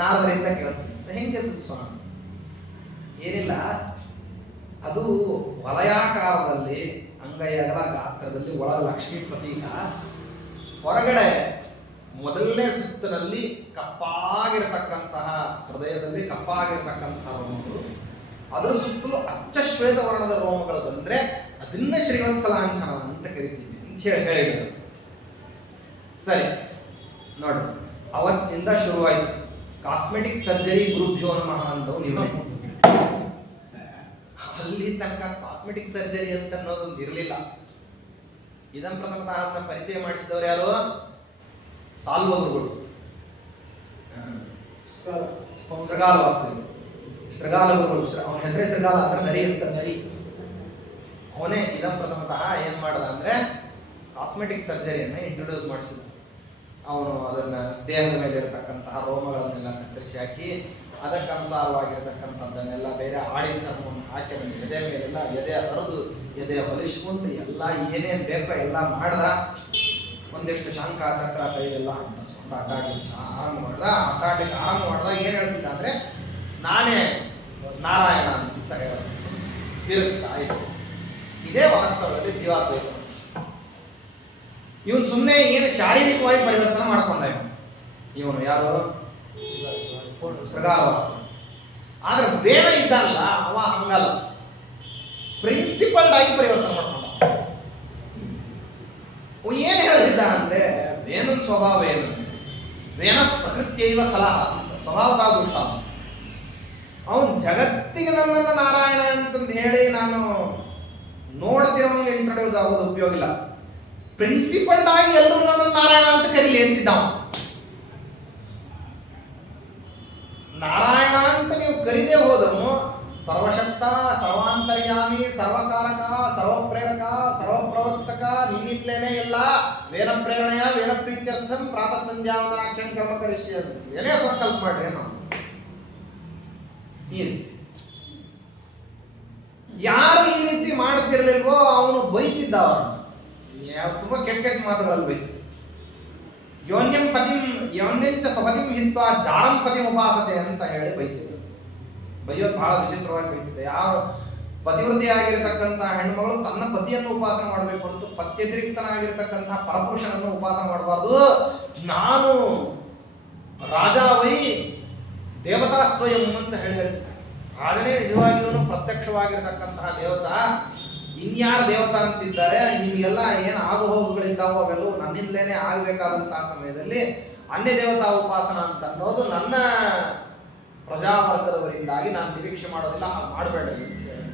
ನಾರದರಿಂದ ಕೇಳ್ತಿದ್ದ. ಹೆಂಗಿರ್ತದೆ ಸ್ವಾಮಿ? ಏನಿಲ್ಲ, ಅದು ವಲಯಾಕಾರದಲ್ಲಿ ಅಂಗೈ ಅಗಲ ಗಾತ್ರದಲ್ಲಿ ಒಳಗ ಲಕ್ಷ್ಮೀ ಪ್ರತೀಕ, ಹೊರಗಡೆ ಮೊದಲನೇ ಸುತ್ತಿನಲ್ಲಿ ಕಪ್ಪಾಗಿರತಕ್ಕಂತಹ ಹೃದಯದಲ್ಲಿ ಕಪ್ಪಾಗಿರತಕ್ಕಂತಹ ರೋಮಗಳು, ಅದರ ಸುತ್ತಲೂ ಅಚ್ಚ ಶ್ವೇತ ವರ್ಣದ ರೋಮಗಳು ಬಂದ್ರೆ ಅದನ್ನ ಶ್ರೀವತ್ಸಲಾಂಛನ ಅಂತ ಕರಿತೀವಿ ಅಂತ ಹೇಳಿದರು. ಸರಿ ನೋಡ್ರಿ, ಅವತ್ತಿನಿಂದ ಶುರುವಾಯಿತು ಕಾಸ್ಮೆಟಿಕ್ ಸರ್ಜರಿ ಗುರುಭ್ಯೋ ನಮಃ ಅಂತವು ನೀವು. ಅಲ್ಲಿ ತನಕ ಕಾಸ್ಮೆಟಿಕ್ ಸರ್ಜರಿ ಅಂತ ಅನ್ನೋದೊಂದು ಇರಲಿಲ್ಲ. ಇದನ್ನ ಪ್ರಥಮತಃ ಅದನ್ನ ಪರಿಚಯ ಮಾಡಿಸಿದವರು ಯಾರು? ಸಾಲ್ವ ಗುರುಗಳು, ಶೃಗಾಲ ವಾಸುದೇವ, ಶೃಗಾಲ ಗುರುಗಳು. ಅವನ ಹೆಸರೇ ಶೃಗಾಲ ಅಂದ್ರೆ ನರಿ ಅಂತ. ಅವನೇ ಇದನ್ನ ಪ್ರಥಮತಃ ಏನ್ ಮಾಡ್ದ ಅಂದ್ರೆ ಕಾಸ್ಮೆಟಿಕ್ ಸರ್ಜರಿಯನ್ನ ಇಂಟ್ರೊಡ್ಯೂಸ್ ಮಾಡಿಸಿದ. ಅವನು ಅದನ್ನ ದೇಹದ ಮೇಲೆ ಇರತಕ್ಕಂತಹ ರೋಮಗಳನ್ನೆಲ್ಲ ಕತ್ತರಿಸಿ ಹಾಕಿ ಅದಕ್ಕನುಸಾರವಾಗಿರತಕ್ಕಂಥದ್ದನ್ನೆಲ್ಲ ಬೇರೆ ಆಡಿನ ಚರ್ಮವನ್ನು ಹಾಕಿ ಅದನ್ನು ಎದೆ ಮೇಲೆಲ್ಲ ಎದೆ ಹರಿದು ಎದೆ ಹೊಲಿಸ್ಕೊಂಡು ಎಲ್ಲ ಏನೇನು ಬೇಕೋ ಎಲ್ಲ ಮಾಡ್ದ. ಒಂದಿಷ್ಟು ಶಂಖ ಚಕ್ರ ಕೈಯೆಲ್ಲ ಅಂಟಿಸ್ಕೊಂಡು ಅಡ್ಡಾಡ್ಲಿಕ್ಕೆ ಆರಂಭ ಮಾಡಿದಾಗ ಏನು ಹೇಳ್ತಿದ್ದ ಅಂದ್ರೆ ನಾನೇ ನಾರಾಯಣ ಅಂತ ಹೇಳೋದು ತಿರುಗ್ತಾ ಇತ್ತು. ಇದೇ ವಾಸ್ತವದಲ್ಲಿ ಜೀವಾದ್ವೈತ. ಇವನು ಸುಮ್ಮನೆ ಏನು ಶಾರೀರಿಕವಾಗಿ ಪರಿವರ್ತನೆ ಮಾಡ್ಕೊಂಡ ಇವನು ಯಾರು? ಶೃಗಾಲ ವಾಸ್ತವ. ಆದ್ರೆ ವೇದ ಇದ್ದಾನಲ್ಲ ಅವ ಹಂಗಲ್ಲ, ಪ್ರಿನ್ಸಿಪಲ್ ಆಗಿ ಪರಿವರ್ತನೆ ಮಾಡ್ಕೊಂಡ. ಏನು ಹೇಳ್ತಿದ್ದ ಅಂದ್ರೆ ವೇನನ ಸ್ವಭಾವ ಏನಂದ್ರೆ ವೇನ ಪ್ರಕೃತಿಯೈವ ಕಲಹ ಅಂತ ಸ್ವಭಾವದಾಗ ದುಷ್ಟ. ಅವನು ಜಗತ್ತಿಗೆ ನನ್ನನ್ನು ನಾರಾಯಣ ಅಂತಂದು ಹೇಳಿ ನಾನು ನೋಡ್ತಿರೋಂಗೆ ಇಂಟ್ರೊಡ್ಯೂಸ್ ಆಗೋದು ಉಪಯೋಗ ಇಲ್ಲ. ಪ್ರಿನ್ಸಿಪಲ್ ಆಗಿ ಎಲ್ಲರೂ ನನ್ನನ್ನು ನಾರಾಯಣ ಅಂತ ಕರೀಲಿ ಅಂತಿದ್ದ. ನಾರಾಯಣ ಅಂತ ನೀವು ಕರೀದೇ ಹೋದ್ರು ಸರ್ವಶಕ್ತ, ಸರ್ವಾಂತರ್ಯಾಮಿ, ಸರ್ವಕಾರಕ, ಸರ್ವಪ್ರೇರಕ, ಸರ್ವಪ್ರವರ್ತಕ, ನಿನ್ನಿಲ್ಲೇನೆ ಎಲ್ಲ ವೇನ ಪ್ರೇರಣೆಯ ವೇನ ಪ್ರೀತ್ಯರ್ಥಂ ಪ್ರಾತಃ ಸಂಧ್ಯಾವಂದನಾಖ್ಯಂ ಕರ್ಮ ಕರಿಷ್ಯ ಏನೇ ಸಂಕಲ್ಪ ಮಾಡ್ರಿ ನಾವು. ಈ ರೀತಿ ಯಾರು ಈ ರೀತಿ ಮಾಡ್ತಿರ್ಲಿಲ್ವೋ ಅವನು ಬೈತಿದ್ದ. ಅವ್ರನ್ನ ತುಂಬಾ ಕೆಟ್ಟ ಮಾತುಗಳಲ್ಲಿ ಬೈತಿದ್ದ. ಯೋನ್ಯಂಚ ಸ್ವಪತಿಂ ಹಿತ್ವಾ ಜಾರಂ ಪತಿಂ ಉಪಾಸತೆ ಅಂತ ಹೇಳಿ ಬೈತಿದ್ದ. ಬೈಯೋದು ಬಹಳ ವಿಚಿತ್ರವಾಗಿ ಬೈತಿದ್ದೆ. ಯಾರು ಪತಿವೃತಿಯಾಗಿರ್ತಕ್ಕಂತಹ ಹೆಣ್ಮಗಳು ತನ್ನ ಪತಿಯನ್ನು ಉಪಾಸನೆ ಮಾಡಬೇಕು ಹೊರತು ಪತ್ಯತಿರಿಕ್ತನಾಗಿರ್ತಕ್ಕಂತಹ ಪರಪುರುಷನನ್ನು ಉಪಾಸನೆ ಮಾಡಬಾರ್ದು. ನಾನು ರಾಜಾವೈ ದೇವತಾ ಸ್ವಯಂ ಅಂತ ಹೇಳ್ತಿದ್ದೆ. ರಾಜನೇ ನಿಜವಾಗಿಯೂ ಪ್ರತ್ಯಕ್ಷವಾಗಿರ್ತಕ್ಕಂತಹ ದೇವತಾ. ಇನ್ಯಾರು ದೇವತಾ ಅಂತಿದ್ದಾರೆ? ನಿಮಗೆಲ್ಲ ಏನು ಆಗು ಹೋಗುಗಳಿದ್ದಾವೋ ಅವೆಲ್ಲವೂ ನನ್ನಿಂದಲೇ ಆಗಬೇಕಾದಂತಹ ಸಮಯದಲ್ಲಿ ಅನ್ಯ ದೇವತಾ ಉಪಾಸನ ಅಂತ ಅನ್ನೋದು ನನ್ನ ಪ್ರಜಾವರ್ಗದವರಿಂದಾಗಿ ನಾನು ನಿರೀಕ್ಷೆ ಮಾಡೋದಿಲ್ಲ, ಹಾಗೆ ಮಾಡಬೇಡಿ ಅಂತ ಹೇಳಿ.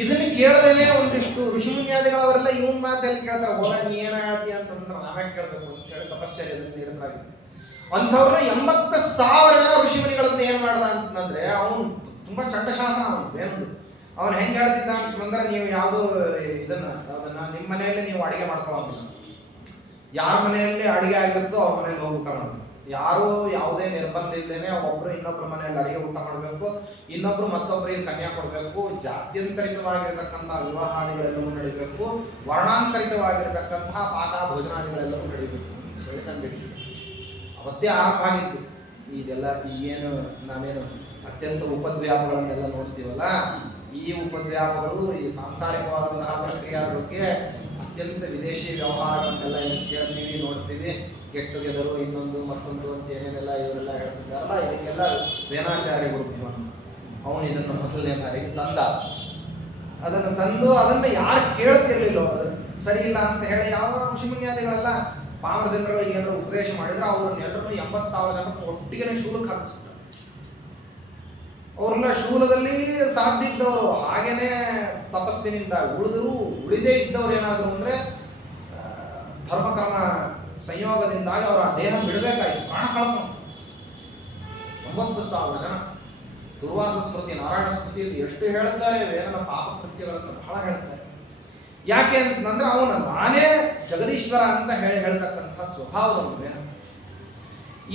ಇದನ್ನು ಕೇಳದೇನೆ ಒಂದಿಷ್ಟು ಋಷಿಮುನ್ಯಾದಿಗಳವರೆಲ್ಲ ಇವನ್ ಮಾತೆಲ್ಲ ಕೇಳ್ತಾರೆ. ಹೋದ ನೀ ಏನ ಹೇಳ್ತೀಯ ಅಂತಂದ್ರೆ ನಾವೇ ಕೇಳಬೇಕು ಅಂತ ಹೇಳಿ ತಪಶ್ಚರ್ಯದಲ್ಲಿ ನಿರತರಾಗಿದ್ದೆ. ಅಂಥವ್ರನ್ನ 80,000 ಜನ ಋಷಿಮುನಿಗಳನ್ನ ಏನ್ ಮಾಡ್ದ ಅಂತಂದ್ರೆ ಅವನು ತುಂಬಾ ಚಂಡಶಾಸನ. ಅವನು ಏನಂದು ಅವನು ಹೆಂಗೆ ಹೇಳ್ತಿದ್ದ ಅಂತಂದ್ರೆ ನೀವು ಯಾವುದು ಯಾವ್ದನ್ನ ನಿಮ್ಮ ಮನೆಯಲ್ಲಿ ನೀವು ಅಡಿಗೆ ಮಾಡ್ಕೊಳ್ಳೋಂಗಿಲ್ಲ. ಯಾರ ಮನೆಯಲ್ಲಿ ಅಡಿಗೆ ಆಗಿರುತ್ತೋ ಅವ್ರ ಮನೆಯಲ್ಲಿ ಹೋಗಿ ಊಟ ಮಾಡಬೇಕು. ಯಾರು ಯಾವುದೇ ನಿರ್ಬಂಧ ಇಲ್ಲದೇನೆ ಒಬ್ರು ಇನ್ನೊಬ್ಬರ ಮನೆಯಲ್ಲಿ ಅಡಿಗೆ ಊಟ ಮಾಡಬೇಕು, ಇನ್ನೊಬ್ರು ಮತ್ತೊಬ್ಬರಿಗೆ ಕನ್ಯಾ ಕೊಡಬೇಕು, ಜಾತ್ಯಂತರಿತವಾಗಿರತಕ್ಕಂತಹ ವಿವಾಹಾದಿಗಳೆಲ್ಲವೂ ನಡೀಬೇಕು, ವರ್ಣಾಂತರಿತವಾಗಿರತಕ್ಕಂತಹ ಪಾಕ ಭೋಜನಾದಿಗಳೆಲ್ಲವೂ ನಡೀಬೇಕು ಅಂತ ಹೇಳಿ ತಂದ್ಬಿಟ್ಟಿದೆ. ಅವತ್ತೇ ಆರಂಭ ಆಗಿತ್ತು ಇದೆಲ್ಲ. ಈಗೇನು ನಾವೇನು ಅತ್ಯಂತ ಉಪದ್ವ್ಯಾಪಗಳನ್ನೆಲ್ಲ ನೋಡ್ತೀವಲ್ಲ, ಈ ಉಪದ್ವ್ಯಾಪಗಳು ಈ ಸಾಂಸಾರಿಕವಾದಂತಹ ಪ್ರಕ್ರಿಯೆಯ ಬಗ್ಗೆ ಅತ್ಯಂತ ವಿದೇಶಿ ವ್ಯವಹಾರಗಳನ್ನೆಲ್ಲ ಕೇಳ್ತೀವಿ, ನೋಡ್ತೀವಿ. ಗೆಟ್ ಟುಗೆದರು, ಇನ್ನೊಂದು ಮತ್ತೊಂದು ಅಂತ ಏನೇನೆಲ್ಲ ಇವರೆಲ್ಲ ಹೇಳ್ತಿದ್ದಾರಲ್ಲ, ಇದಕ್ಕೆಲ್ಲ ವೇಣಾಚಾರ್ಯ ಗುರು ಅವನು ಇದನ್ನು ಮೊದಲನೇ ಬಾರಿಗೆ ತಂದ. ಅದನ್ನು ತಂದು ಅದನ್ನು ಯಾರು ಕೇಳ್ತಿರ್ಲಿಲ್ಲ, ಸರಿ ಇಲ್ಲ ಅಂತ ಹೇಳಿ ಯಾವ ಋಷಿಮುನ್ಯಾದಿಗಳೆಲ್ಲ ಪಾಮರ ಜನರುಗಳಿಗೆ ಏನಾದ್ರು ಉಪದೇಶ ಮಾಡಿದ್ರೆ ಅವ್ರನ್ನೆಲ್ಲರೂ 80,000 ಜನರು ಒಟ್ಟಿಗೆ ಶೂಲಕ್ಕೆ ಹಾಕಿಸ್ಬಿಟ್ಟ. ಅವ್ರನ್ನ ಶೂಲದಲ್ಲಿ ಸಾಧ್ಯ ಇದ್ದವರು ಹಾಗೇನೆ ತಪಸ್ಸಿನಿಂದ ಉಳಿದೇ ಇದ್ದವ್ರು ಏನಾದ್ರು ಅಂದ್ರೆ ಧರ್ಮಕರ್ಮ ಸಂಯೋಗದಿಂದಾಗಿ ಅವರ ದೇಹ ಬಿಡಬೇಕಾಯ್ತು, ಪ್ರಾಣ ಕಳ್ಕೊಂಡು 90,000 ಜನ. ದುರ್ವಾಸ ಸ್ಮೃತಿ, ನಾರಾಯಣ ಸ್ಮೃತಿಯಲ್ಲಿ ಎಷ್ಟು ಹೇಳ್ತಾರೆ ವೇದನ ಪಾಪ ಕೃತ್ಯಗಳನ್ನು ಬಹಳ ಹೇಳ್ತಾರೆ. ಯಾಕೆ ಅಂತಂದ್ರೆ ಅವನು ನಾನೇ ಜಗದೀಶ್ವರ ಅಂತ ಹೇಳ್ತಕ್ಕಂಥ ಸ್ವಭಾವದವನು ವೇದ.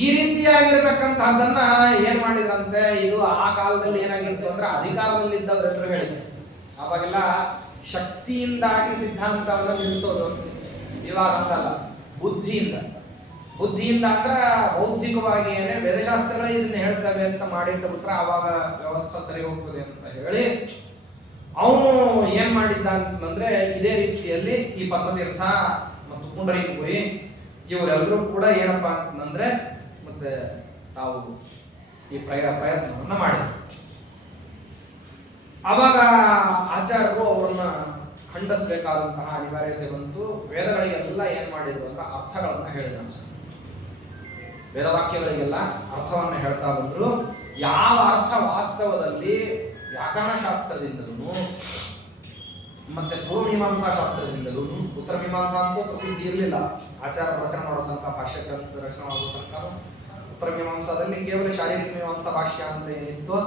ಈ ರೀತಿಯಾಗಿರತಕ್ಕಂಥದ್ದನ್ನ ಏನ್ ಮಾಡಿದ್ರಂತೆ, ಇದು ಆ ಕಾಲದಲ್ಲಿ ಏನಾಗಿತ್ತು ಅಂದ್ರೆ ಅಧಿಕಾರದಲ್ಲಿದ್ದವರೆಲ್ಲರೂ ಹೇಳಿದ್ರು. ಅವಾಗೆಲ್ಲ ಶಕ್ತಿಯಿಂದಾಗಿ ಸಿದ್ಧಾಂತವನ್ನು ನಿಲ್ಲಿಸೋದು ಅಂತ, ಇವಾಗ ಅಂತಲ್ಲ, ಬುದ್ಧಿಯಿಂದ ಅಂದ್ರೆ ಬೌದ್ಧಿಕವಾಗಿ ಏನೇ ವೇದಶಾಸ್ತ್ರಗಳೇ ಇದನ್ನ ಹೇಳ್ತವೆ ಅಂತ ಮಾಡಿಟ್ಟುಬಿಟ್ರೆ ಆವಾಗ ವ್ಯವಸ್ಥೆ ಸರಿ ಹೋಗ್ತದೆ ಅಂತ ಹೇಳಿ ಅವನು ಏನ್ ಮಾಡಿದ್ದ ಅಂತಂದ್ರೆ ಇದೇ ರೀತಿಯಲ್ಲಿ ಈ ಪದ್ಮತೀರ್ಥ ಮತ್ತು ಪುಂಡರೀಕಪುರಿ ಇವರೆಲ್ಲರೂ ಕೂಡ ಏನಪ್ಪಾ ಅಂತಂದ್ರೆ ಮತ್ತೆ ತಾವು ಈ ಪ್ರಯತ್ನವನ್ನ ಮಾಡಿದ್ರು. ಆವಾಗ ಆಚಾರ್ಯರು ಅವರನ್ನ ಖಂಡಿಸಬೇಕಾದಂತಹ ಅನಿವಾರ್ಯತೆ ಬಂತು. ವೇದಗಳಿಗೆಲ್ಲ ಏನ್ ಮಾಡಿದ್ರು ಅಂದ್ರೆ ಅರ್ಥಗಳನ್ನ ಹೇಳಿದ್ರು ಆಚಾರ್ಯ. ವೇದವಾಕ್ಯಗಳಿಗೆಲ್ಲ ಅರ್ಥವನ್ನ ಹೇಳ್ತಾ ಬಂದ್ರು. ಯಾವ ಅರ್ಥ ವಾಸ್ತವದಲ್ಲಿ ವ್ಯಾಕರಣ ಶಾಸ್ತ್ರದಿಂದಲೂ ಮತ್ತೆ ಪೂರ್ವಮೀಮಾಂಸಾ ಶಾಸ್ತ್ರದಿಂದಲೂ, ಉತ್ತರ ಮೀಮಾಂಸಾ ಅಂತೂ ಪ್ರಸಿದ್ಧಿ ಇರಲಿಲ್ಲ ಆಚಾರ್ಯ ರಚನೆ ಮಾಡೋ ತನಕ, ಭಾಷ್ಯ ಗ್ರಂಥದ ರಚನೆ ಮಾಡೋ ತನಕ. ಉತ್ತರ ಮೀಮಾಂಸಾದಲ್ಲಿ ಕೇವಲ ಶಾರೀರಿಕ ಮೀಮಾಂಸಾ ಭಾಷ್ಯ ಅಂತ ಏನಿತ್ತು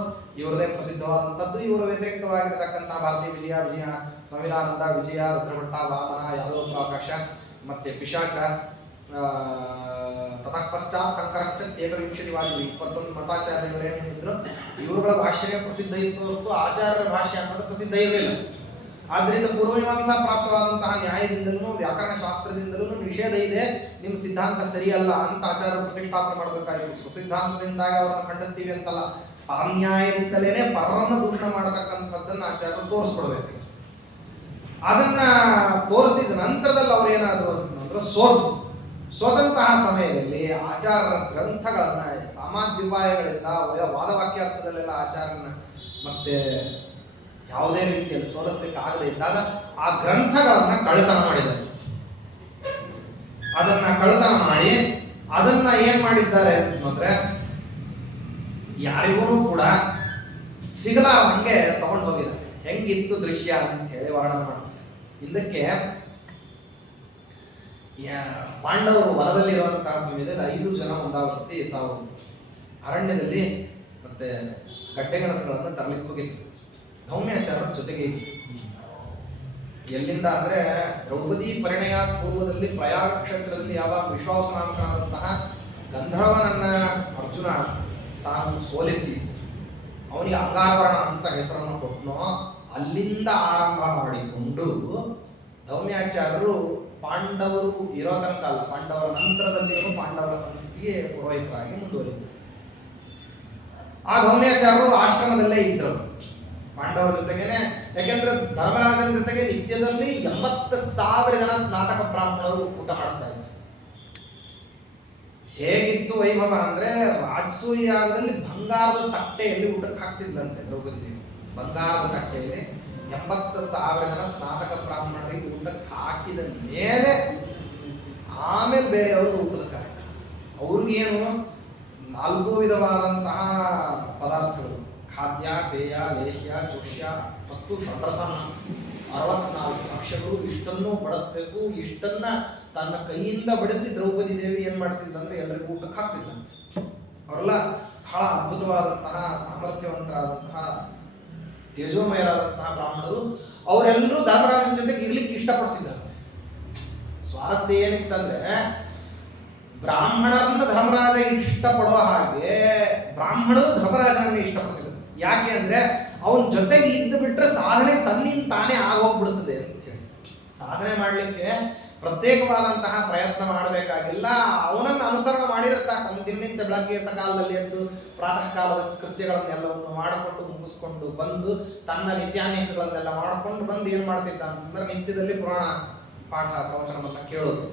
ಇವರದೇ ಪ್ರಸಿದ್ಧವಾದಂಥದ್ದು. ಇವರು ವ್ಯತಿರಿಕ್ತವಾಗಿರತಕ್ಕಂತಹ ಭಾರತೀಯ ವಿಜಯ, ಸಂವಿಧಾನದ ವಿಜಯ, ರುದ್ರಭಟ್ಟ, ವಾಮನ, ಯಾದವ ಪ್ರಕಾಶ ಮತ್ತೆ ಪಿಶಾಚ, ತತಃ ಪಶ್ಚಾತ್ ಸಂಕರಶ್ಚ ಏಕವಿಂಶತಿವಾದಿ 21 ಮತಾಚಾರ್ಯರೇನಿದ್ರು ಇವರುಗಳ ಭಾಷ್ಯವೇ ಪ್ರಸಿದ್ಧ ಇತ್ತು ಹೊರತು ಆಚಾರ್ಯರ ಭಾಷ್ಯ ಅನ್ನೋದು ಪ್ರಸಿದ್ಧ ಇರಲಿಲ್ಲ. ಆದ್ರಿಂದ ಪೂರ್ವಮೀಮಾಂಸಾ ಪ್ರಾಪ್ತವಾದಂತಹ ನ್ಯಾಯದಿಂದಲೂ ವ್ಯಾಕರಣ ಶಾಸ್ತ್ರದಿಂದಲೂ ನಿಷೇಧ ಇದೆ, ನಿಮ್ಮ ಸಿದ್ಧಾಂತ ಸರಿಯಲ್ಲ ಅಂತ ಆಚಾರ್ಯರು ಪ್ರತಿಷ್ಠಾಪನೆ ಮಾಡಬೇಕಾಗಿತ್ತು. ಸ್ವಸಿದ್ಧಾಂತದಿಂದಾಗಿ ಅವರನ್ನು ಖಂಡಿಸ್ತೀವಿ ಅಂತಲ್ಲ, ಪರನ್ಯಾಯದಿಂದಲೇನೆ ಪರರನ್ನು ದೂಷಣೆ ಮಾಡತಕ್ಕಂಥದ್ದನ್ನು ಆಚಾರ್ಯರು ತೋರಿಸ್ಕೊಡ್ಬೇಕು. ಅದನ್ನ ತೋರಿಸಿದ ನಂತರದಲ್ಲಿ ಅವ್ರು ಏನಾದ್ರು ಅಂತಂದ್ರೆ ಸೋತಂತಹ ಸಮಯದಲ್ಲಿ ಆಚಾರ್ಯರ ಗ್ರಂಥಗಳನ್ನ ಸಾಮಾನ್ಯೋಪಾಯಗಳಿಂದ ವಾದವಾಕ್ಯಾರ್ಥದಲ್ಲೆಲ್ಲ ಆಚಾರ್ಯನ ಮತ್ತೆ ಯಾವುದೇ ರೀತಿಯಲ್ಲಿ ಸೋಲಿಸ್ಲಿಕ್ಕೆ ಆಗದೆ ಇದ್ದಾಗ ಆ ಗ್ರಂಥಗಳನ್ನ ಕಳ್ಳತನ ಮಾಡಿದ್ದಾರೆ. ಅದನ್ನ ಕಳ್ಳತನ ಮಾಡಿ ಅದನ್ನ ಏನ್ ಮಾಡಿದ್ದಾರೆ ಅಂತಂದ್ರೆ ಯಾರಿಗೂ ಕೂಡ ಸಿಗಲಾರಂಗೆ ತಗೊಂಡು ಹೋಗಿದ್ದಾರೆ. ಹೆಂಗಿತ್ತು ದೃಶ್ಯ ಅಂತ ಹೇಳಿ ವರ್ಣನೆ ಮಾಡ್ತಾರೆ. ಇದಕ್ಕೆ ಪಾಂಡವರು ವನದಲ್ಲಿರುವಂತಹ ಸಮಯದಲ್ಲಿ 5 ಜನ ಒಂದಾವರ್ತಿ ತಾವು ಅರಣ್ಯದಲ್ಲಿ ಮತ್ತೆ ಗಡ್ಡೆಗೆಣಸುಗಳನ್ನು ತರಲಿಕ್ಕೆ ಹೋಗಿದ್ರು. ಧೌಮ್ಯಾಚಾರ್ಯರ ಜೊತೆಗೆ ಇತ್ತು. ಎಲ್ಲಿಂದ ಅಂದ್ರೆ ದ್ರೌಪದಿ ಪರಿಣಯ ಪೂರ್ವದಲ್ಲಿ ಪ್ರಯಾಗ ಕ್ಷೇತ್ರದಲ್ಲಿ ಯಾವಾಗ ವಿಶ್ವಾಸನಾಮಕನಾದಂತಹ ಗಂಧರ್ವನನ್ನ ಅರ್ಜುನ ತಾನು ಸೋಲಿಸಿ ಅವನಿಗೆ ಅಂಗಾರವರ್ಣ ಅಂತ ಹೆಸರನ್ನು ಕೊಟ್ಟನೋ ಅಲ್ಲಿಂದ ಆರಂಭ ಮಾಡಿಕೊಂಡು ಧೌಮ್ಯಾಚಾರ್ಯರು ಪಾಂಡವರು ಇರೋ ತನಕ ಅಲ್ಲ, ಪಾಂಡವರ ನಂತರದಲ್ಲಿರುವ ಪಾಂಡವರ ಸಂಸ್ಕೃತಿಗೆ ಪುರೋಹಿತರಾಗಿ ಮುಂದುವರಿದ್ದರು. ಆ ಧೌಮ್ಯಾಚಾರ್ಯರು ಆಶ್ರಮದಲ್ಲೇ ಇದ್ದರು ಪಾಂಡವರ ಜೊತೆಗೇನೆ. ಯಾಕೆಂದ್ರೆ ಧರ್ಮರಾಜನ ಜೊತೆಗೆ ನಿತ್ಯದಲ್ಲಿ 80,000 ಜನ ಸ್ನಾತಕ ಬ್ರಾಹ್ಮಣರು ಊಟ ಮಾಡ್ತಾ ಇದ್ರು. ಹೇಗಿತ್ತು ವೈಭವ ಅಂದ್ರೆ ರಾಜಸೂಯಾಗದಲ್ಲಿ ಬಂಗಾರದ ತಟ್ಟೆಯಲ್ಲಿ ಊಟಕ್ಕೆ ಹಾಕ್ತಿದ್ಲಂತೆ ದ್ರೌಪದಿ ದೇವಿ. ಬಂಗಾರದ ತಟ್ಟೆಯಲ್ಲಿ 80,000 ಜನ ಸ್ನಾತಕ ಬ್ರಾಹ್ಮಣರಿಗೆ ಊಟಕ್ಕೆ ಹಾಕಿದ ಮೇಲೆ ಆಮೇಲೆ ಬೇರೆಯವರು ಊಟದ ಕಾರ್ಯಕ್ರಮ. ಅವ್ರಿಗೇನು 4 ವಿಧವಾದಂತಹ ಪದಾರ್ಥಗಳು, ಖಾದ್ಯ, ಪೇಯ, ಲೇಹ್ಯ, ಚೋಷ್ಯ ಮತ್ತು ಷಡ್ರಸನ 64 ಭಕ್ಷ್ಯಗಳು. ಇಷ್ಟನ್ನು ಬಡಿಸ್ಬೇಕು. ಇಷ್ಟನ್ನ ತನ್ನ ಕೈಯಿಂದ ಬಡಿಸಿ ದ್ರೌಪದಿ ದೇವಿ ಏನ್ ಮಾಡ್ತಿದ್ದಂದ್ರೆ ಎಲ್ಲರಿಗೂ ಊಟಕ್ಕೆ ಹಾಕ್ತಿದ್ದಂತೆ. ಅವರೆಲ್ಲ ಬಹಳ ಅದ್ಭುತವಾದಂತಹ ಸಾಮರ್ಥ್ಯವಂತರಾದಂತಹ ತೇಜೋಮಯರಾದಂತಹ ಬ್ರಾಹ್ಮಣರು. ಅವರೆಲ್ಲರೂ ಧರ್ಮರಾಜನ ಜೊತೆಗೆ ಇರ್ಲಿಕ್ಕೆ ಇಷ್ಟಪಡ್ತಿದ್ರಂತೆ. ಸ್ವಾರಸ್ಯ ಏನಿತ್ತಂದ್ರೆ ಬ್ರಾಹ್ಮಣರನ್ನ ಧರ್ಮರಾಜ ಇಷ್ಟಪಡುವ ಹಾಗೆ ಬ್ರಾಹ್ಮಣರು ಧರ್ಮರಾಜನನ್ನು ಇಷ್ಟಪಡ್ತಿದ್ರು. ಯಾಕೆ ಅಂದ್ರೆ ಅವನ ಜೊತೆಗೆ ಇದ್ದು ಬಿಟ್ರೆ ಸಾಧನೆ ತನ್ನಿಂದ ತಾನೇ ಆಗೋಗ್ಬಿಡ್ತದೆ ಅಂತ ಹೇಳಿ. ಸಾಧನೆ ಮಾಡಲಿಕ್ಕೆ ಪ್ರತ್ಯೇಕವಾದಂತಹ ಪ್ರಯತ್ನ ಮಾಡಬೇಕಾಗಿಲ್ಲ, ಅವನನ್ನು ಅನುಸರಣೆ ಮಾಡಿದ್ರೆ ಸಾಕು. ಅವನು ದಿನನಿತ್ಯ ಬೆಳಗ್ಗೆ ಸಕಾಲದಲ್ಲಿ ಎದ್ದು ಪ್ರಾತಃ ಕಾಲದ ಕೃತ್ಯಗಳನ್ನೆಲ್ಲವನ್ನು ಮಾಡಿಕೊಂಡು ಮುಗಿಸ್ಕೊಂಡು ಬಂದು ತನ್ನ ನಿತ್ಯಾನೇಕಗಳನ್ನೆಲ್ಲ ಮಾಡಿಕೊಂಡು ಬಂದು ಏನು ಮಾಡ್ತಿದ್ದ ಅಂತಂದ್ರೆ ನಿತ್ಯದಲ್ಲಿ ಪುರಾಣ ಪಾಠ ಪ್ರವಚನವನ್ನು ಕೇಳೋದು,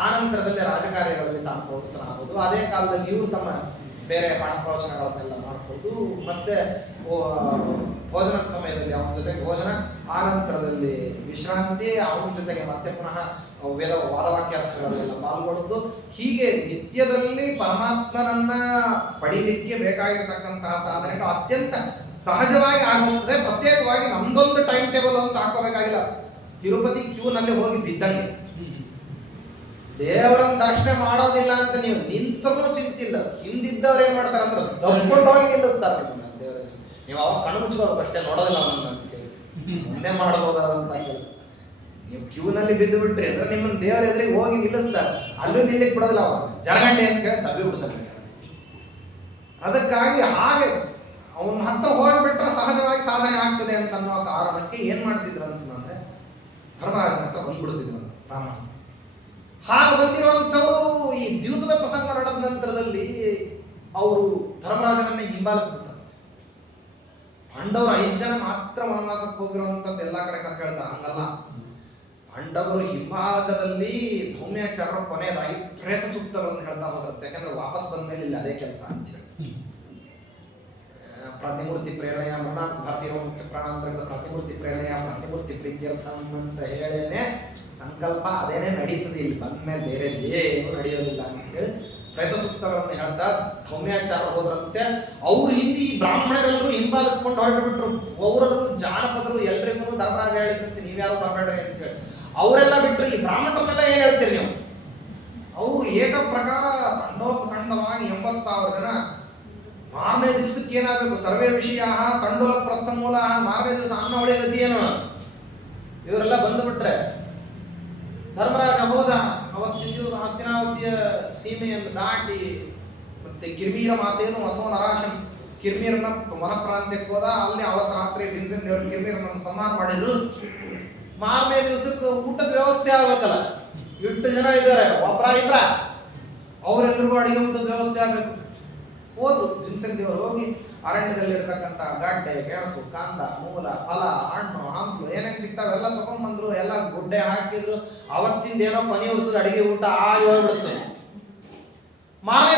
ಆ ನಂತರದಲ್ಲಿ ರಾಜಕಾರ್ಯಗಳಲ್ಲಿ ತಾನು ಪ್ರವೃತ್ತನಾಗೋದು. ಅದೇ ಕಾಲದಲ್ಲಿ ಇವರು ತಮ್ಮ ಬೇರೆ ಪಾಠ ಪ್ರವಚನಗಳನ್ನೆಲ್ಲ ಮಾಡ್ಬೋದು. ಮತ್ತೆ ಭೋಜನದ ಸಮಯದಲ್ಲಿ ಅವನ ಜೊತೆಗೆ ಭೋಜನ, ಆ ನಂತರದಲ್ಲಿ ವಿಶ್ರಾಂತಿ, ಅವನ ಜೊತೆಗೆ ಮತ್ತೆ ಪುನಃ ವಾದವಾಕ್ಯಾರ್ಥಗಳಲ್ಲೆಲ್ಲ ಪಾಲ್ಗೊಳ್ಳೋದು. ಹೀಗೆ ನಿತ್ಯದಲ್ಲಿ ಪರಮಾತ್ಮನನ್ನ ಪಡೀಲಿಕ್ಕೆ ಬೇಕಾಗಿರತಕ್ಕಂತಹ ಸಾಧನೆಗಳು ಅತ್ಯಂತ ಸಹಜವಾಗಿ ಆಗುತ್ತದೆ. ಪ್ರತ್ಯೇಕವಾಗಿ ನಮ್ದೊಂದು ಟೈಮ್ ಟೇಬಲ್ ಅಂತ ಹಾಕೋಬೇಕಾಗಿಲ್ಲ. ತಿರುಪತಿ ಕ್ಯೂನಲ್ಲಿ ಹೋಗಿ ಬಿದ್ದಂಗೆ, ದೇವರನ್ನ ದರ್ಶನ ಮಾಡೋದಿಲ್ಲ ಅಂತ ನೀವು ನಿಂತರೂ ಚಿಂತಿಲ್ಲ. ಹಿಂದಿದ್ದವ್ರು ಏನ್ ಮಾಡ್ತಾರೆ ಅಂದ್ರೆ ತಗೊಂಡು ಹೋಗಿ ನಿಲ್ಲಿಸ್ತಾರೆ ನಿಮ್ಮನ್ನ ದೇವರಲ್ಲಿ. ನೀವು ಅವಾಗ ಕಣ್ಣು ಮುಚ್ಕೋಬೇಕು ಅಷ್ಟೇ, ನೋಡೋದಿಲ್ಲ ಅವನನ್ನ ಅಂತ ಹೇಳಿ ಮುಂದೆ ಮಾಡಬಹುದಾದಂತ ಕೆಲಸ. ನೀವು ಕ್ಯೂನಲ್ಲಿ ಬಿದ್ದು ಬಿಟ್ರಿ ಅಂದ್ರೆ ನಿಮ್ಮನ್ನ ದೇವರ ಎದುರಿಗೆ ಹೋಗಿ ನಿಲ್ಲಿಸ್ತಾರೆ, ಅಲ್ಲೂ ನಿಲ್ಲಿಕ್ ಬಿಡೋದಿಲ್ಲ. ಅವಾಗ ಜರಗಂಡೆ ಅಂತ ಹೇಳಿ ತಬ್ಬಿ ಬಿಡ್ತಾನೆ. ಅದಕ್ಕಾಗಿ ಹಾಗೆ ಅವನ ಹತ್ರ ಹೋಗಿಬಿಟ್ರೆ ಸಹಜವಾಗಿ ಸಾಧನೆ ಆಗ್ತದೆ ಅಂತ ಅನ್ನೋ ಕಾರಣಕ್ಕೆ ಏನ್ ಮಾಡ್ತಿದ್ರು ಅಂತಂದ್ರೆ ಧರ್ಮರಾಜನ ಹತ್ರ ಬಂದ್ಬಿಡ್ತಿದ್ರು ರಾಮ. ಹಾಗೆ ಬಂದಿರುವಂಥವರು ಈ ದ್ಯೂತದ ಪ್ರಸಂಗ ನಡೆದ ನಂತರದಲ್ಲಿ ಅವರು ಧರ್ಮರಾಜನನ್ನೇ ಹಿಂಬಾಲಿಸ್ಬಿಟ್ಟಂತೆ. ಪಾಂಡವರು 5 ಜನ ಮಾತ್ರ ವನವಾಸಕ್ಕೆ ಹೋಗಿರುವಂಥದ್ದು ಎಲ್ಲ ಕಡೆ ಕಥೆ ಹೇಳ್ತಾರೆ, ಹಂಗಲ್ಲ. ಪಾಂಡವರು ಹಿಂಭಾಗದಲ್ಲಿ ಧೌಮ್ಯಾಚಾರ್ಯರು ಕೊನೆಯದಾಗಿ ಪ್ರೇತ ಸೂಕ್ತಗಳನ್ನು ಹೇಳ್ತಾ ಹೋದ್ರಂತೆ. ಯಾಕಂದ್ರೆ ವಾಪಸ್ ಬಂದ ಮೇಲೆ ಇಲ್ಲಿ ಅದೇ ಕೆಲಸ ಅಂತ ಹೇಳಿ ಪ್ರತಿಮೂರ್ತಿ ಪ್ರೇರಣೆಯ ಮರಣಾಂತ ಭಾರತೀಯ ಮುಖ್ಯ ಪ್ರಾಣಾಂತರದ ಪ್ರತಿಮೂರ್ತಿ ಪ್ರೇರಣೆಯ ಪ್ರತಿಮೂರ್ತಿ ಪ್ರೀತ್ಯರ್ಥಂ ಅಂತ ಹೇಳೇನೆ ಸಂಕಲ್ಪ ಅದೇನೇ ನಡೀತದೆ. ಇಲ್ಲಿ ಬಂದ್ಮೇಲೆ ಬೇರೆ ಏನು ನಡೆಯೋದಿಲ್ಲ ಅಂತ ಹೇಳಿ ಪ್ರೇತ ಸೂಕ್ತಗಳನ್ನು ಹೇಳ್ತಾ ಧೌಮ್ಯಾಚಾರ ಹೋದ್ರಂತೆ. ಅವ್ರ ಹಿಂದೆ ಈ ಬ್ರಾಹ್ಮಣರೆಲ್ಲರೂ ಹಿಂಬಾಲಿಸ್ಕೊಂಡು ಹೊರಟು ಬಿಟ್ರು. ಅವರರು ಜಾನಪದರು ಎಲ್ರಿಗೂ ಧರ್ಮರಾಜ ಹೇಳಿದಂತೆ ನೀವ್ಯಾರು ಬರಬೇಡ್ರಿ ಅಂತ ಹೇಳಿ ಅವರೆಲ್ಲ ಬಿಟ್ರು. ಈ ಬ್ರಾಹ್ಮಣರನ್ನೆಲ್ಲ ಏನ್ ಹೇಳ್ತೀರಿ ನೀವು? ಅವರು ಏಕ ಪ್ರಕಾರ ತಂಡೋಪತಂಡವಾಗಿ 80,000 ಜನ. ಮಾರನೇ ದಿವಸಕ್ಕೆ ಏನಾಗಬೇಕು? ಸರ್ವೇ ವಿಷಯ ತಂಡೋಲ ಪ್ರಸ್ಥಮೂಲ. ಮಾರನೇ ದಿವಸ ಅನ್ನ ಹೊಳೆ ಗತಿ ಏನು? ಇವರೆಲ್ಲ ಬಂದುಬಿಟ್ರೆ ಧರ್ಮರಾಜ ಹೋದ. ಅವತ್ತಿನ ದಿವಸ ಹಸ್ತಿನಾವತಿಯ ಸೀಮೆಯನ್ನು ದಾಟಿ ಮತ್ತೆ ಕಿರ್ಮೀರ ಮಾಸೇನು ಅಥೋ ನರಾಶನ್ ಕಿರ್ಮೀರನ ವನಪ್ರಾಂತ್ಯಕ್ಕೆ ಹೋದ. ಅಲ್ಲಿ ಅವತ್ತು ರಾತ್ರಿ ಬಿನ್ಸನ್ ದೇವರು ಕಿರ್ಮೀರನ ಸಂಹಾರ ಮಾಡಿದ್ರು. ಮಾರನೇ ದಿವಸಕ್ಕೆ ಊಟದ ವ್ಯವಸ್ಥೆ ಆಗ್ಬೇಕಲ್ಲ. 8 ಜನ ಇದ್ದಾರೆ, ಒಬ್ರ ಇಬ್ರ, ಅವರೆಲ್ಲರಿಗೂ ಅಡಿಗೆ ಊಟದ ವ್ಯವಸ್ಥೆ ಆಗ್ಬೇಕು. ಹೋದ್ರು ಬಿನ್ಸನ್ ದೇವರು. ಹೋಗಿ ಅರಣ್ಯದಲ್ಲಿ ಇರ್ತಕ್ಕಂಥ ಗಡ್ಡೆ, ಗೆಣಸು, ಕಾಂದ, ಮೂಲ, ಫಲ, ಹಣ್ಣು, ಹಂಪಲು ಏನೇನು ಸಿಗ್ತಾವೆಲ್ಲ ತಗೊಂಡ್ಬಂದ್ರು. ಎಲ್ಲ ಗುಡ್ಡೆ ಹಾಕಿದ್ರು. ಅವತ್ತಿಂದ ಏನೋ ಕೊನೆ ಇರ್ತದೆ ಅಡಿಗೆ ಊಟ ಆಗಿ ಹೋಗ್ಬಿಡುತ್ತೆ. ಮಾರನೇ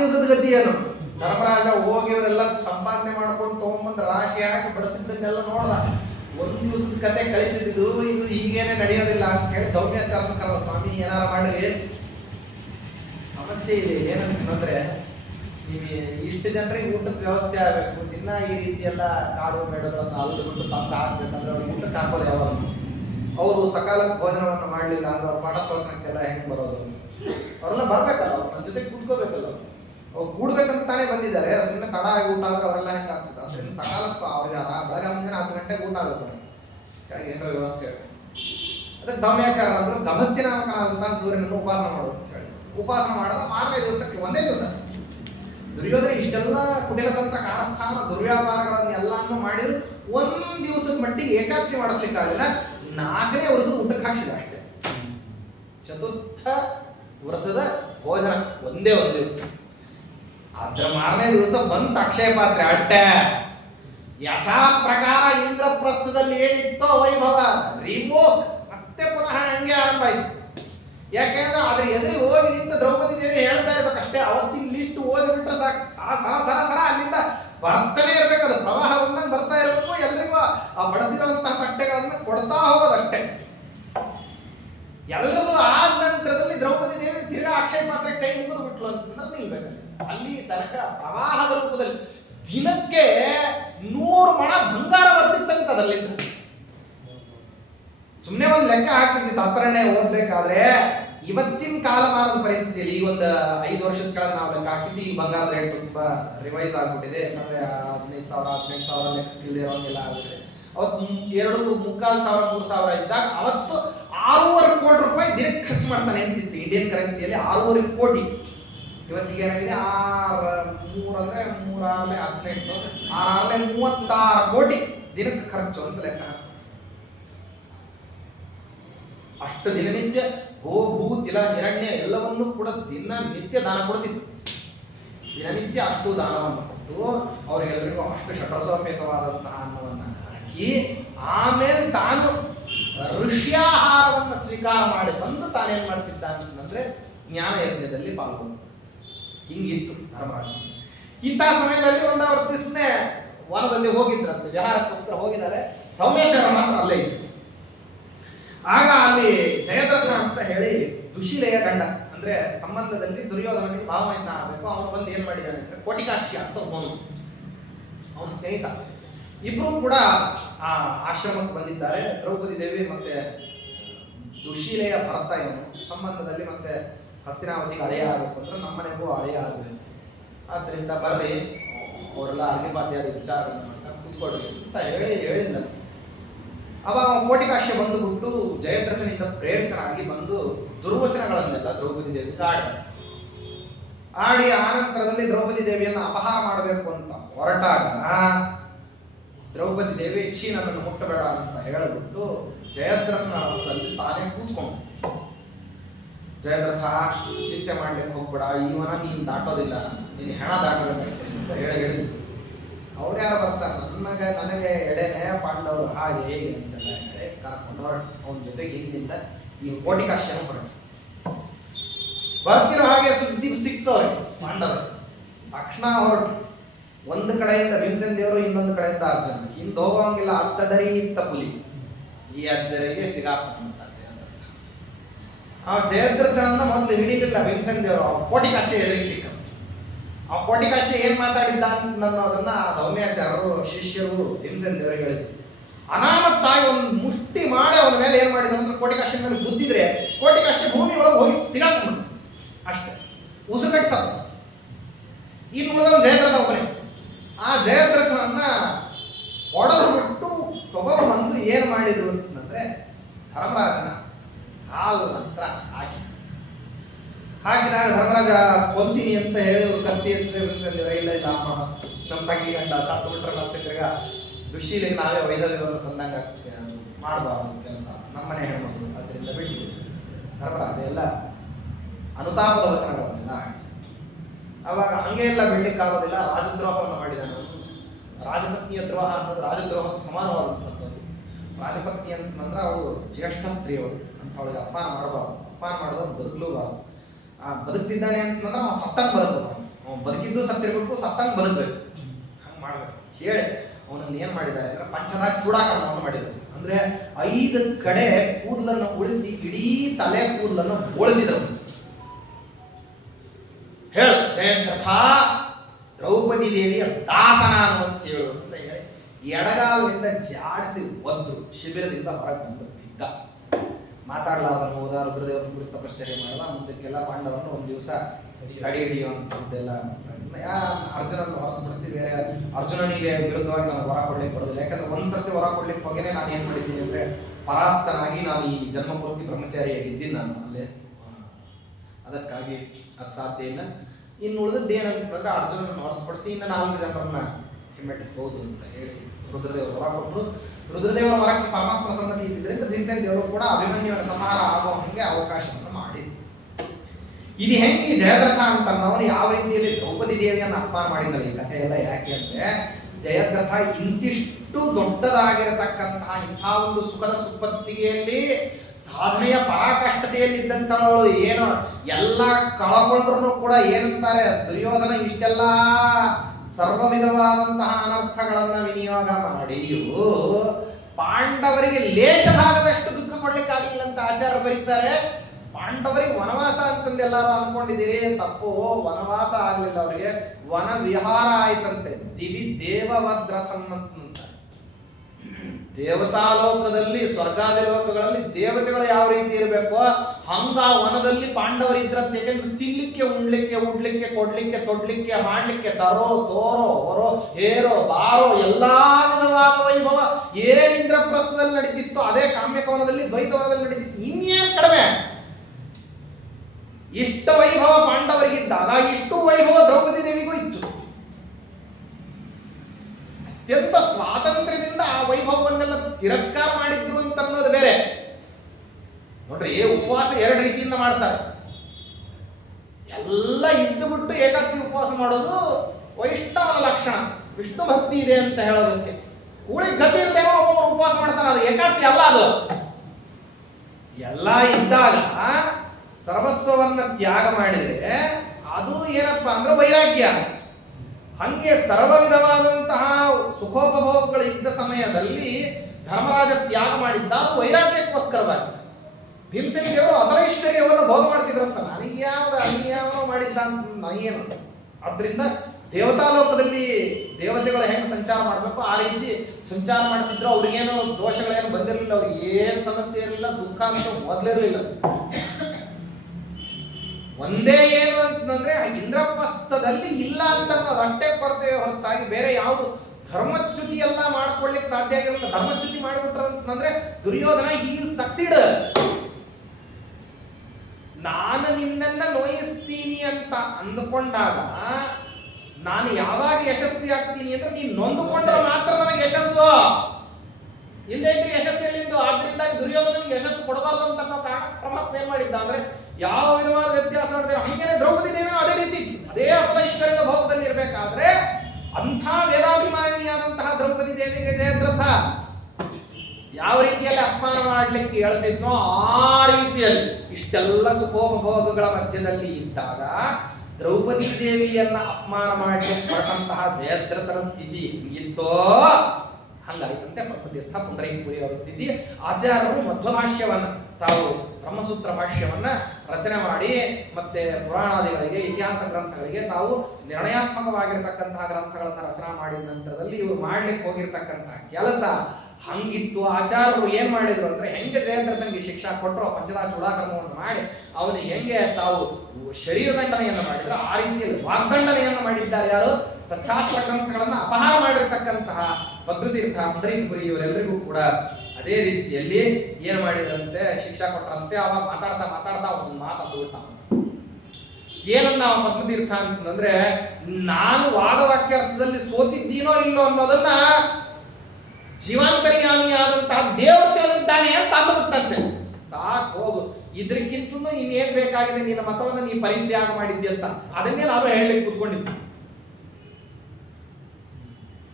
ದಿವಸದ ಗತಿ ಏನು? ಧರ್ಮರಾಜ ಹೋಗಿ ಇವರೆಲ್ಲ ಸಂಪಾದನೆ ಮಾಡ್ಕೊಂಡು ತಗೊಂಡ್ಬಂದು ರಾಶಿ ಹಾಕಿ ಬಡಿಸಿದ್ದನ್ನೆಲ್ಲ ನೋಡ್ದ. 1 ದಿವಸದ ಕತೆ ಕಳಿತಿದ್ದು ಇದು ಹೀಗೇನೆ ನಡೆಯೋದಿಲ್ಲ ಅಂತ ಹೇಳಿ ಧೌಮ್ಯಾಚಾರ್ಯನ ಕರೆದ. ಸ್ವಾಮಿ ಏನಾರ ಮಾಡ್ರಿ, ಸಮಸ್ಯೆ ಇದೆ. ಏನಂತಂದ್ರೆ ನೀವು ಇಷ್ಟು ಜನರಿಗೆ ಊಟದ ವ್ಯವಸ್ಥೆ ಆಗಬೇಕು. ದಿನ ಈ ರೀತಿ ಎಲ್ಲ ಕಾಡು ಮೇಡಗಳನ್ನು ಅಲ್ಲಿ ಬಿಟ್ಟು ತಂದು ಹಾಕ್ಬೇಕಂದ್ರೆ ಅವ್ರಿಗೆ ಊಟಕ್ಕೆ ಹಾಕೋದು ಯಾವಾಗ? ಅವರು ಸಕಾಲಕ್ಕೆ ಭೋಜನವನ್ನು ಮಾಡಲಿಲ್ಲ ಅಂದ್ರೆ ಅವ್ರ ಪಾಠ ಪ್ರವಚನಕ್ಕೆಲ್ಲ ಹೆಂಗೆ ಬರೋದು? ಅವರೆಲ್ಲ ಬರ್ಬೇಕಲ್ಲ, ಅವ್ರು ನನ್ನ ಜೊತೆ ಕೂತ್ಕೋಬೇಕಲ್ಲ. ಅವ್ರು ಕೂಡ್ಬೇಕಂತ ತಾನೇ ಬಂದಿದ್ದಾರೆ. ಸುಮ್ಮನೆ ತಡ ಆಗಿ ಊಟ ಆದ್ರೆ ಅವರೆಲ್ಲ ಹೆಂಗೆ ಆಗ್ತದೆ? ಅದರಿಂದ ಸಕಾಲಕ್ಕೆ ಅವ್ರಿಗೆ ಬೆಳಗ್ಗೆ ಮುಂಜಾನೆ 10 ಗಂಟೆಗೆ ಊಟ ಆಗಬೇಕು. ಹಾಗಾಗಿ ಏನರ ವ್ಯವಸ್ಥೆ ಇರುತ್ತೆ. ಅದಕ್ಕೆ ಧೌಮ್ಯಾಚಾರ ಅಂದ್ರು ಗಭಸ್ತಿನಾಮಕನಾದಂತಹ ಸೂರ್ಯನನ್ನು ಉಪಾಸನ ಮಾಡೋದು ಅಂತ ಹೇಳಿ ಉಪಾಸನ ಮಾಡಿದ. ಮಾರನೇ ದಿವಸಕ್ಕೆ ಒಂದೇ ದಿವಸ ದುರ್ಯೋಧನ ಇಷ್ಟೆಲ್ಲ ಕುಟಿಲತಂತ್ರ ಕಾರಸ್ಥಾನ ದುರ್ವ್ಯಾಪಾರಗಳನ್ನೆಲ್ಲನ್ನು ಮಾಡಿದ್ರು. 1 ದಿವಸದ ಮಟ್ಟಿಗೆ ಏಕಾದಶಿ ಮಾಡಿಸ್ಲಿಕ್ಕಾಗಲಿಲ್ಲ. 4ನೇ ವ್ರತದ ಊಟಕ್ಕೆ ಹಾಕ್ಸಿದ ಅಷ್ಟೇ. ಚತುರ್ಥ ವ್ರತದ ಭೋಜನ ಒಂದೇ 1 ದಿವಸ. ಅದ್ರ ಮಾರನೇ ದಿವಸ ಬಂತ ಅಕ್ಷಯ ಪಾತ್ರೆ ಅಷ್ಟೇ. ಯಥಾ ಪ್ರಕಾರ ಇಂದ್ರಪ್ರಸ್ಥದಲ್ಲಿ ಏನಿತ್ತೋ ವೈಭವ ರಿಮೋಕ್ ಮತ್ತೆ ಪುನಃ ಹಂಗೆ ಆರಂಭ ಆಯ್ತು. ಯಾಕೆಂದ್ರೆ ಅದ್ರ ಎದುರಿಗೆ ಹೋಗಿ ನಿಂತ ದ್ರೌಪದಿ ದೇವಿ ಹೇಳ್ತಾ ಇರ್ಬೇಕಷ್ಟೇ. ಅವತ್ತಿನ ಲಿಸ್ಟ್ ಓದಿಬಿಟ್ರೆ ಸಾಕು, ಸರ ಅಲ್ಲಿಂದ ಬರ್ತಾನೆ ಇರ್ಬೇಕು. ಅದು ಪ್ರವಾಹ ಬಂದಂಗೆ ಬರ್ತಾ ಇರಬೇಕು. ಎಲ್ರಿಗೂ ಆ ಬಡಿಸಿರುವಂತಹ ತಟ್ಟೆಗಳನ್ನ ಕೊಡ್ತಾ ಹೋಗೋದಷ್ಟೇ. ಎಲ್ಲರದು ಆದ ನಂತರದಲ್ಲಿ ದ್ರೌಪದಿ ದೇವಿ ತಿರ್ಗಾ ಅಕ್ಷಯ ಪಾತ್ರೆ ಕೈ ಮುಗಿದು ಬಿಟ್ಲು ಅಂತಂದ್ರೆ ನಿಲ್ಬೇಕಲ್ಲಿ. ಅಲ್ಲಿ ತನಕ ಪ್ರವಾಹದ ರೂಪದಲ್ಲಿ ದಿನಕ್ಕೆ 100 ಮಣ ಬಂಗಾರ ಬರ್ತಿತ್ತಂತ ಅದರಲ್ಲಿಂದ. ಸುಮ್ಮನೆ ಒಂದು ಲೆಕ್ಕ ಹಾಕ್ತಿದ್ವಿ ತಾತ್ಪರ್ಯ ಓದ್ಬೇಕಾದ್ರೆ. ಇವತ್ತಿನ ಕಾಲಮಾನದ ಪರಿಸ್ಥಿತಿಯಲ್ಲಿ ಈ ಒಂದು 5 ವರ್ಷದ ಕೆಳಗೆ ನಾವು ಲೆಕ್ಕ ಹಾಕಿದ್ವಿ. ಈ ಬಂಗಾರದ ರೇಟ್ ತುಂಬಾ ರಿವೈಸ್ ಆಗ್ಬಿಟ್ಟಿದೆ. ಯಾಕಂದ್ರೆ 15,000 ಲೆಕ್ಕ ಇಲ್ಲದೆ ಇರೋಂಗೆಲ್ಲ ಆಗಿದೆ. ಅವತ್ತು 2,500 3,000 ಇದ್ದಾಗ ಅವತ್ತು 6.5 ಕೋಟಿ ರೂಪಾಯಿ ದಿನಕ್ಕೆ ಖರ್ಚು ಮಾಡ್ತಾನೆ ಅಂತಿತ್ತು ಇಂಡಿಯನ್ ಕರೆನ್ಸಿಯಲ್ಲಿ. 6.5 ಕೋಟಿ. ಇವತ್ತಿಗೆ ಏನಾಗಿದೆ, 3 ಅಂದ್ರೆ 3 6 18, 6 36 ಕೋಟಿ ದಿನಕ್ಕೆ ಖರ್ಚು ಅಂತ ಲೆಕ್ಕ. ಅಷ್ಟು ದಿನನಿತ್ಯ ಗೋ ಭೂ ತಿಲ ಹಿರಣ್ಯ ಎಲ್ಲವನ್ನೂ ಕೂಡ ದಿನನಿತ್ಯ ದಾನ ಕೊಡ್ತಿದ್ರು. ದಿನನಿತ್ಯ ಅಷ್ಟು ದಾನವನ್ನು ಕೊಟ್ಟು ಅವರಿಗೆಲ್ಲರಿಗೂ ಅಷ್ಟು ಷಡ್ರಸೋಪೇತವಾದಂತಹ ಅನ್ನವನ್ನು ಹಾಕಿ ಆಮೇಲೆ ತಾನು ಋಷ್ಯಾಹಾರವನ್ನು ಸ್ವೀಕಾರ ಮಾಡಿ ಬಂದು ತಾನೇನ್ ಮಾಡ್ತಿದ್ದ ಅಂತಂದ್ರೆ ಜ್ಞಾನ ಯಜ್ಞದಲ್ಲಿ ಪಾಲ್ಗೊಂಡು. ಹಿಂಗಿತ್ತು ಧರ್ಮರಾಜ. ಇಂತಹ ಸಮಯದಲ್ಲಿ ಒಂದವರ ದಿವಸನೇ ವನದಲ್ಲಿ ಹೋಗಿದ್ರಂತೆ, ವಿಹಾರಕ್ಕೋಸ್ಕರ ಹೋಗಿದ್ದಾರೆ. ಸೌಮ್ಯಾಚಾರ ಮಾತ್ರ ಅಲ್ಲೇ ಇತ್ತು. ಆಗ ಅಲ್ಲಿ ಜಯದ್ರಥ ಅಂತ ಹೇಳಿ ದುಶೀಲೆಯ ಗಂಡ, ಅಂದ್ರೆ ಸಂಬಂಧದಲ್ಲಿ ದುರ್ಯೋಧನಿಗೆ ಭಾವಮೈನ ಆಗಬೇಕು. ಅವನು ಬಂದು ಏನ್ ಮಾಡಿದ್ದಾನೆ ಅಂದ್ರೆ ಕೋಟಿಕಾಶ್ಯ ಅಂತ ಅವನ ಸ್ನೇಹಿತ. ಇಬ್ರು ಕೂಡ ಆ ಆಶ್ರಮಕ್ಕೆ ಬಂದಿದ್ದಾರೆ. ದ್ರೌಪದಿ ದೇವಿ ಮತ್ತೆ ದುಶೀಲೆಯ ಭರತ ಇವನು ಸಂಬಂಧದಲ್ಲಿ ಮತ್ತೆ ಹಸ್ತಿನಾವತಿಗೆ ಅಳೆಯ ಆಗಬೇಕು ಅಂದ್ರೆ ನಮ್ಮನೆಗೂ ಅಳೆಯ ಆಗಬೇಕು. ಆದ್ದರಿಂದ ಬರ್ರಿ ಅವರೆಲ್ಲ ಅರ್ಘ್ಯಪಾದ್ಯಾದಿ ವಿಚಾರಗಳನ್ನು ಮಾಡ್ತಾ ಕೂತ್ಕೊಳ್ರಿ ಅಂತ ಹೇಳಿಲ್ಲ. ಅವಾಗ ಕೋಟಿಕಾಶ್ಯ ಬಂದುಬಿಟ್ಟು ಜಯದ್ರಥನಿಂದ ಪ್ರೇರಿತನಾಗಿ ಬಂದು ದುರ್ವಚನಗಳನ್ನೆಲ್ಲ ದ್ರೌಪದಿ ದೇವಿಗೆ ಆಡಿ ಆನಂತರದಲ್ಲಿ ದ್ರೌಪದಿ ದೇವಿಯನ್ನು ಅಪಹಾರ ಮಾಡಬೇಕು ಅಂತ ಹೊರಟಾಗ ದ್ರೌಪದಿ ದೇವಿ ಛೀ ನನ್ನನ್ನು ಮುಟ್ಟಬೇಡ ಅಂತ ಹೇಳಿಬಿಟ್ಟು ಜಯದ್ರಥನ ರಥದಲ್ಲಿ ತಾನೇ ಕೂತ್ಕೊಂಡು, ಜಯದ್ರಥ ಚಿಂತೆ ಮಾಡ್ಲಿಕ್ಕೆ ಹೋಗ್ಬೇಡ, ಇವನ ನೀನು ದಾಟೋದಿಲ್ಲ, ನೀನು ಹೆಣ ದಾಟಬೇಕಾಗ್ತದೆ ಅಂತ ಹೇಳಿದ್ರು. ಅವ್ರು ಯಾರು ಬರ್ತಾರೆ, ನನಗೆ ಎಡೆನೆ ಪಾಂಡವರು ಹಾಗೆ ಹೇಗೆ ಅಂತೆಲ್ಲ ಹೇಳಿ ಕರ್ಕೊಂಡು ಹೊರಟು ಅವನ ಜೊತೆಗೆ ಹಿಂದಿಂದ ಈ ಕೋಟಿಕಾಶ್ಯನ ಹೊರಟು. ಬರ್ತಿರೋ ಹಾಗೆ ಸುದ್ದಿ ಸಿಕ್ತವ್ರೆ ಪಾಂಡವರು. ತಕ್ಷಣ ಹೊರಟು ಒಂದು ಕಡೆಯಿಂದ ಭೀಮಸೇನ ದೇವರು, ಇನ್ನೊಂದು ಕಡೆಯಿಂದ ಅರ್ಜುನ. ಹಿಂದೆ ಹೋಗೋಂಗಿಲ್ಲ, ಅತ್ತದರಿ ಇತ್ತ ಪುಲಿ, ಈ ಅದ್ದರಿಗೆ ಸಿಗಾಕೊಂಡ ಜಯದ್ರಥ. ಆ ಜಯದ್ರಥನನ್ನ ಮೊದಲು ಹಿಡಿಲಿಲ್ಲ ಭೀಮಸೇನ ದೇವರು, ಕೋಟಿಕಾಶ್ಯ ಎದುರಿಗೆ ಸಿಕ್ಕ. ಆ ಕೋಟಿಕಾಶ್ಯ ಏನ್ ಮಾತಾಡಿದ್ದ ಅನ್ನೋದನ್ನ ಧೌಮ್ಯಾಚಾರ್ಯರು ಶಿಷ್ಯರು ಭೀಮಸೇನ ದೇವರಿಗೆ ಹೇಳಿದ್ರು. ಅನಾಮತ್ತಾಗಿ ಒಂದು ಮುಷ್ಟಿ ಮಾಡಿ ಅವನ ಮೇಲೆ ಏನ್ ಮಾಡಿದ ಅಂದ್ರೆ ಕೋಟಿಕಾಶ್ಯನ ಮೇಲೆ ಬುದ್ಧಿದ್ರೆ ಕೋಟಿಕಾಶ್ಯ ಭೂಮಿ ಒಳಗೆ ಹೋಗಿ ಸಿಗಾಕೊಂಡ ಅಷ್ಟೇ, ಉಸುಗಟ್ಟಿ ಸತ್ತ. ಇನ್ನು ಉಳಿದವನು ಜಯದ್ರಥ ಒಬ್ಬನೇ. ಆ ಜಯದ್ರಥನನ್ನ ಹೊಡೆದು ಬಿಟ್ಟು ತಗೊಂಡ್ಬಂದು ಏನ್ ಮಾಡಿದ್ರು ಅಂತಂದ್ರೆ ಧರ್ಮರಾಜನ ಕಾಲ್ ಹತ್ರ ಹಾಕಿದಾಗ ಧರ್ಮರಾಜ ಕೊಂತೀನಿ ಅಂತ ಹೇಳಿ ಕತ್ತಿ ಅಂತ ಇಲ್ಲ ಇಲ್ಲ ಅಮ್ಮ ನಮ್ಮ ತಂಗಿ ಗಂಡ ಸತ್ತು ಬಿಟ್ರೆ ಮತ್ತೆ ತಿರ್ಗ ದುಶೀಲಿಗೆ ನಾವೇ ವೈಧವ್ಯವನ್ನು ತಂದಂಗ ಮಾಡಬಾರ್ದು ಕೆಲಸ, ನಮ್ಮನೆ ಹೆಣ್ಮಕ್ಳು, ಅದರಿಂದ ಬಿಟ್ಟು ಧರ್ಮರಾಜ ಎಲ್ಲ ಅನುತಾಪದ ವಚನಗಳನ್ನೆಲ್ಲ ಆಡಿ ಅವಾಗ ಹಂಗೆ ಎಲ್ಲ ಬಿಡ್ಲಿಕ್ಕಾಗೋದಿಲ್ಲ. ರಾಜದ್ರೋಹವನ್ನು ಮಾಡಿದಾನೆ. ರಾಜಪತ್ನಿಯ ದ್ರೋಹ ಅನ್ನೋದು ರಾಜದ್ರೋಹಕ್ಕೆ ಸಮಾನವಾದಂಥದ್ದು. ರಾಜಪತ್ನಿ ಅಂತಂದ್ರೆ ಅವಳು ಜ್ಯೇಷ್ಠ ಸ್ತ್ರೀಯವರು ಅಂತ ಅವಳಿಗೆ ಅಪಮಾನ ಮಾಡಬಾರ್ದು. ಅಪಮಾನ ಮಾಡಿದವನು ಬದುಕಲೂಬಾರ್ದು. ಆ ಬದುಕ್ತಿದ್ದಾನೆ ಅಂತಂದ್ರೆ ಅವ ಸತ್ತಂಗೆ ಬದುಕಬೇಕು. ಅವನು ಬದುಕಿದ್ದು ಸತ್ತಿರ್ಬೇಕು, ಸತ್ತಂಗೆ ಬದುಕಬೇಕು. ಹಂಗೆ ಮಾಡ್ಬೇಕು ಹೇಳಿ ಅವನನ್ನು ಏನು ಮಾಡಿದ್ದಾರೆ ಅಂದ್ರೆ ಪಂಚದಾಗ ಚೂಡಾಕರಣವನ್ನು ಮಾಡಿದರು. ಅಂದ್ರೆ 5 ಕಡೆ ಕೂದಲನ್ನು ಉಳಿಸಿ ಇಡೀ ತಲೆ ಕೂದಲನ್ನು ಬೋಳಿಸಿದರು. ಹೇಳು ಜಯದ್ರಥ ದ್ರೌಪದಿ ದೇವಿಯ ದಾಸನ ಅಂತ ಹೇಳು ಅಂತ ಹೇಳಿ ಎಡಗಾಲದಿಂದ ಜಾಡಿಸಿ ಒದ್ದು ಶಿಬಿರದಿಂದ ಹೊರಗೆ ಬಂದು ಬಿದ್ದ. ಮಾತಾಡಲಾರ್ದನ್ನು ಹೋದ. ರುದ್ರದೇವರ ಕುರಿತು ತಪಶ್ಚರ್ಯ ಮಾಡಲ್ಲ. ಮುಂದಕ್ಕೆಲ್ಲ ಪಾಂಡವನ್ನು ಒಂದು ದಿವಸ ತಡಿ ಹಿಡಿಯುವಂಥದ್ದೆಲ್ಲ ಅರ್ಜುನನ್ನು ಹೊರತುಪಡಿಸಿ ಬೇರೆ ಅರ್ಜುನನಿಗೆ ವಿರುದ್ಧವಾಗಿ ನಾನು ಹೊರ ಕೊಡ್ಲಿಕ್ಕೆ ಬರೋದಿಲ್ಲ. ಯಾಕಂದ್ರೆ ಒಂದ್ಸರ್ತಿ ಹೊರ ಕೊಡ್ಲಿಕ್ಕೆ ಹೋಗೇನೆ ನಾನು ಏನು ಮಾಡಿದ್ದೀನಿ ಅಂದ್ರೆ ಪರಾಸ್ತನಾಗಿ ನಾನು ಈ ಜನ್ಮ ಪೂರ್ತಿ ಬ್ರಹ್ಮಚಾರಿಯಾಗಿದ್ದೀನಿ ನಾನು ಅಲ್ಲೇ. ಅದಕ್ಕಾಗಿ ಅದು ಸಾಧ್ಯ ಇಲ್ಲ. ಇನ್ನು ಉಳಿದದ್ದು ಏನಂತಂದ್ರೆ ಅರ್ಜುನನ್ನು ಹೊರತುಪಡಿಸಿ ಇನ್ನು 4 ಜನರನ್ನ ಹಿಮ್ಮೆಟ್ಟಿಸಬಹುದು ಅಂತ ಹೇಳಿ ರುದ್ರದೇವರು ಹೊರ ಕೊಟ್ಟರು. ರುದ್ರದೇವರ ಹೊರಕ್ಕೆ ಪರಮಾತ್ಮ ಸಮ್ಮತಿ ಇದ್ದಿದ್ದರಿಂದ ಭೀಮಸೇನ ದೇವರು ಕೂಡ ಅಭಿಮನ್ಯುವಿನ ಸಂಹಾರ ಆಗೋ ಹಂಗೆ ಅವಕಾಶವನ್ನು ಮಾಡಿ. ಇದು ಹೆಂಗೆ ಈ ಜಯದ್ರಥ ಅಂತನ್ನವನು ಯಾವ ರೀತಿಯಲ್ಲಿ ದ್ರೌಪದಿ ದೇವಿಯನ್ನು ಅಪಮಾನ ಮಾಡಿದ್ದಾರೆ. ಈ ಕಥೆ ಎಲ್ಲ ಯಾಕೆ ಅಂದ್ರೆ ಜಯದ್ರಥ ಇಂತಿಷ್ಟು ದೊಡ್ಡದಾಗಿರತಕ್ಕಂತಹ ಇಂಥ ಒಂದು ಸುಖದ ಸುಪ್ಪತ್ತಿಗೆಯಲ್ಲಿ ಸಾಧನೆಯ ಪರಾಕಾಷ್ಠತೆಯಲ್ಲಿದ್ದಂಥವಳು ಏನು ಎಲ್ಲ ಕಳಕೊಂಡ್ರು ಕೂಡ ಏನಂತಾರೆ ದುರ್ಯೋಧನ ಇಷ್ಟೆಲ್ಲ ಸರ್ವ ವಿಧವಾದಂತಹ ಅನರ್ಥಗಳನ್ನ ವಿನಿಯೋಗ ಮಾಡಿಯೂ ಪಾಂಡವರಿಗೆ ಲೇಷ ಭಾಗದಷ್ಟು ದುಃಖ ಕೊಡ್ಲಿಕ್ಕಾಗಲಿಲ್ಲ ಅಂತ ಆಚಾರ್ಯರು ಬರೀತಾರೆ. ಪಾಂಡವರಿಗೆ ವನವಾಸ ಅಂತಂದು ಎಲ್ಲರೂ ಅನ್ಕೊಂಡಿದ್ದೀರಿ, ತಪ್ಪು. ವನವಾಸ ಆಗಲಿಲ್ಲ, ಅವರಿಗೆ ವನ ವಿಹಾರ ಆಯ್ತಂತೆ. ದಿವಿ ದೇವವದ್ರಥಂ ಅಂತ ದೇವತಾ ಲೋಕದಲ್ಲಿ ಸ್ವರ್ಗಾದಿ ಲೋಕಗಳಲ್ಲಿ ದೇವತೆಗಳು ಯಾವ ರೀತಿ ಇರಬೇಕೋ ಹಂಗ ವನದಲ್ಲಿ ಪಾಂಡವರು ಇದ್ರಂತೆ. ಯಾಕೆಂದ್ರೆ ತಿನ್ಲಿಕ್ಕೆ, ಉಣ್ಲಿಕ್ಕೆ, ಉಡ್ಲಿಕ್ಕೆ, ಕೊಡ್ಲಿಕ್ಕೆ, ತೊಡ್ಲಿಕ್ಕೆ, ಮಾಡ್ಲಿಕ್ಕೆ, ತರೋ ತೋರೋ ಹೊರೋ ಹೇರೋ ಬಾರೋ ಎಲ್ಲಾ ವಿಧವಾದ ವೈಭವ ಏನ್ ಇಂದ್ರಪ್ರಸ್ಥದಲ್ಲಿ ನಡೀತಿತ್ತು ಅದೇ ಕಾಮ್ಯಕವನದಲ್ಲಿ ದ್ವೈತವನದಲ್ಲಿ ನಡೀತಿತ್ತು. ಇನ್ನೇನು ಕಡಿಮೆ? ಇಷ್ಟ ವೈಭವ ಪಾಂಡವರಿಗಿದ್ದಾಗ ಇಷ್ಟು ವೈಭವ ದ್ರೌಪದಿ ದೇವಿಗೂ ಇತ್ತು. ಅತ್ಯಂತ ಸ್ವಾತಂತ್ರ್ಯದಿಂದ ಆ ವೈಭವವನ್ನೆಲ್ಲ ತಿರಸ್ಕಾರ ಮಾಡಿದ್ರು ಅಂತ ಅನ್ನೋದು ಬೇರೆ. ನೋಡ್ರಿ, ಉಪವಾಸ ಎರಡು ರೀತಿಯಿಂದ ಮಾಡ್ತಾರೆ. ಎಲ್ಲ ಇದ್ದು ಬಿಟ್ಟು ಏಕಾದಶಿ ಉಪವಾಸ ಮಾಡೋದು ವೈಷ್ಣವನ ಲಕ್ಷಣ, ವಿಷ್ಣು ಭಕ್ತಿ ಇದೆ ಅಂತ ಹೇಳೋದಕ್ಕೆ. ಕೂಳಿ ಗತಿ ಇಲ್ಲದೇನೋ ಒಬ್ಬರು ಉಪವಾಸ ಮಾಡ್ತಾನೆ, ಅದು ಏಕಾದಶಿ ಅಲ್ಲ. ಅದು ಎಲ್ಲ ಇದ್ದಾಗ ಸರ್ವಸ್ವವನ್ನ ತ್ಯಾಗ ಮಾಡಿದ್ರೆ ಅದು ಏನಪ್ಪ ಅಂದ್ರೆ ವೈರಾಗ್ಯ. ಹಂಗೆ ಸರ್ವ ವಿಧವಾದಂತಹ ಸುಖೋಪಭೋಗಗಳು ಇದ್ದ ಸಮಯದಲ್ಲಿ ಧರ್ಮರಾಜ ತ್ಯಾಗ ಮಾಡಿದ್ದ, ಅದು ವೈರಾಗ್ಯಕ್ಕೋಸ್ಕರವಾಗಿ. ಭೀಮಸೇನ ದೇವರು ಅದೈಶ್ವರ್ಯವನ್ನು ಬೋಧ ಮಾಡ್ತಿದ್ರಂತ. ಅನಿಯಾವನೋ ಮಾಡಿದ್ದ ಅಂತ ನನಗೇನು. ಆದ್ರಿಂದ ದೇವತಾಲೋಕದಲ್ಲಿ ದೇವತೆಗಳು ಹೆಂಗೆ ಸಂಚಾರ ಮಾಡಬೇಕು ಆ ರೀತಿ ಸಂಚಾರ ಮಾಡ್ತಿದ್ರು. ಅವ್ರಿಗೇನು ದೋಷಗಳೇನು ಬಂದಿರಲಿಲ್ಲ, ಅವ್ರಿಗೆ ಏನು ಸಮಸ್ಯೆ ಇರಲಿಲ್ಲ, ದುಃಖ ಅಂತ ಮೊದಲಿರಲಿಲ್ಲ. ಒಂದೇ ಏನು ಅಂತಂದ್ರೆ ಇಂದ್ರಪ್ರಸ್ಥದಲ್ಲಿ ಇಲ್ಲ ಅಂತ ಅನ್ನೋದು ಅಷ್ಟೇ ಕೊರತೆ ಹೊರತಾಗಿ ಬೇರೆ ಯಾವುದು ಧರ್ಮಚ್ಯುತಿ ಎಲ್ಲ ಮಾಡ್ಕೊಳ್ಳಿಕ್ಕೆ ಸಾಧ್ಯ ಆಗಿರಲಿಲ್ಲ. ಧರ್ಮಚ್ಯುತಿ ಮಾಡಿಬಿಟ್ರ ಅಂತಂದ್ರೆ ದುರ್ಯೋಧನ ಈ ಸಕ್ಸೀಡ್. ನಾನು ನಿನ್ನನ್ನ ನೋಯಿಸ್ತೀನಿ ಅಂತ ಅಂದುಕೊಂಡಾಗ ನಾನು ಯಾವಾಗ ಯಶಸ್ವಿ ಆಗ್ತೀನಿ ಅಂದ್ರೆ ನೀನು ನೊಂದುಕೊಂಡ್ರೆ ಮಾತ್ರ ನನಗೆ ಯಶಸ್ಸು, ಇಲ್ಲದೆ ಇದ್ರೆ ಯಶಸ್ಸು ಎಲ್ಲಿಂದು. ಆದ್ರಿಂದಾಗಿ ದುರ್ಯೋಧನಿಗೆ ಯಶಸ್ಸು ಕೊಡಬಾರ್ದು ಅಂತ ಅನ್ನೋ ಕಾರಣ ಪರಮಾತ್ಮ ಏನ್ ಮಾಡಿದ್ದ ಅಂದ್ರೆ ಯಾವ ವಿಧವಾದ ವ್ಯತ್ಯಾಸ ಆಗದೆ ಹಂಗೇನೆ ದ್ರೌಪದಿ ದೇವಿನೂ ಅದೇ ರೀತಿ ಅದೇ ಅಪೈಶ್ವರ್ಯದ ಭೋಗದಲ್ಲಿ ಇರಬೇಕಾದ್ರೆ ಅಂಥ ವೇದಾಭಿಮಾನಿಯಾದಂತಹ ದ್ರೌಪದಿ ದೇವಿಗೆ ಜಯದ್ರಥ ಯಾವ ರೀತಿಯಲ್ಲಿ ಅಪಮಾನ ಮಾಡ್ಲಿಕ್ಕೆ ಎಳಸಿದ್ನೋ ಆ ರೀತಿಯಲ್ಲಿ ಇಷ್ಟೆಲ್ಲ ಸುಖೋಪಭೋಗಗಳ ಮಧ್ಯದಲ್ಲಿ ಇದ್ದಾಗ ದ್ರೌಪದಿ ದೇವಿಯನ್ನ ಅಪಮಾನ ಮಾಡಲಿಕ್ಕೆ ಹೊರಟಂತಹ ಜಯದ್ರಥನ ಸ್ಥಿತಿ ಹೆಂಗಿತ್ತೋ ಹಂಗಾಯ್ತಂತೆ ಪದ್ಮತೀರ್ಥ ಪುಂಡರೀಕಪುರಿ ಅವರ ಸ್ಥಿತಿ. ಆಚಾರ್ಯರು ಮಧ್ವಭಾಷ್ಯವನ್ನ ತಾವು ಬ್ರಹ್ಮಸೂತ್ರ ಭಾಷ್ಯವನ್ನ ರಚನೆ ಮಾಡಿ ಮತ್ತೆ ಪುರಾಣಾದಿಗಳಿಗೆ ಇತಿಹಾಸ ಗ್ರಂಥಗಳಿಗೆ ತಾವು ನಿರ್ಣಯಾತ್ಮಕವಾಗಿರ್ತಕ್ಕಂತಹ ಗ್ರಂಥಗಳನ್ನ ರಚನೆ ಮಾಡಿದ ನಂತರದಲ್ಲಿ ಇವರು ಮಾಡ್ಲಿಕ್ಕೆ ಹೋಗಿರ್ತಕ್ಕಂತಹ ಕೆಲಸ ಹಂಗಿತ್ತು. ಆಚಾರ್ಯರು ಏನ್ ಮಾಡಿದ್ರು ಅಂದ್ರೆ ಹೆಂಗೆ ಜಯದ್ರಥನಿಗೆ ಶಿಕ್ಷಾ ಕೊಟ್ಟರು, ಪಂಚದಾ ಚೂಡಾಕರ್ಮವನ್ನು ಮಾಡಿ ಅವನಿಗೆ ಹೆಂಗೆ ತಾವು ಶರೀರದಂಡನೆಯನ್ನು ಮಾಡಿದ್ರು ಆ ರೀತಿಯಲ್ಲಿ ವಾಗ್ದಂಡನೆಯನ್ನು ಮಾಡಿದ್ದಾರೆ. ಯಾರು? ಸಚ್ಚಾಸ್ತ್ರ ಗ್ರಂಥಗಳನ್ನ ಅಪಹಾರ ಮಾಡಿರ್ತಕ್ಕಂತಹ ಪದ್ಮತೀರ್ಥ ಪುಂಡರೀಕಪುರಿ ಇವರೆಲ್ಲರಿಗೂ ಕೂಡ ಅದೇ ರೀತಿಯಲ್ಲಿ ಏನ್ ಮಾಡಿದ್ರಂತೆ, ಶಿಕ್ಷಾ ಕೊಟ್ಟರಂತೆ. ಅವ ಮಾತಾಡ್ತಾ ಒಂದು ಮಾತಾಡ್ಬಿಟ್ಟ. ಏನಂದ ಅವ ಪದ್ಮತೀರ್ಥ ಅಂತಂದ್ರೆ, ನಾನು ವಾದವಾಕ್ಯಾರ್ಥದಲ್ಲಿ ಸೋತಿದ್ದೀನೋ ಇಲ್ಲೋ ಅನ್ನೋದನ್ನ ಜೀವಾಂತರ್ಯಾಮಿ ಆದಂತಹ ದೇವರು ತಿಳಿದಿದ್ದಾನೆ ಅಂತ ಅಂದ್ಬಿಟ್ಟಂತೆ. ಸಾಕು ಹೋಗು, ಇದ್ರಕ್ಕಿಂತ ಇನ್ನೇನ್ ಬೇಕಾಗಿದೆ, ನಿನ್ನ ಮತವನ್ನು ನೀ ಪರಿತ್ಯಾಗ ಮಾಡಿದ್ದಿ ಅಂತ ಅದನ್ನೇ ನಾನು ಹೇಳಲಿಕ್ಕೆ ಕೂತ್ಕೊಂಡಿದ್ದೆ.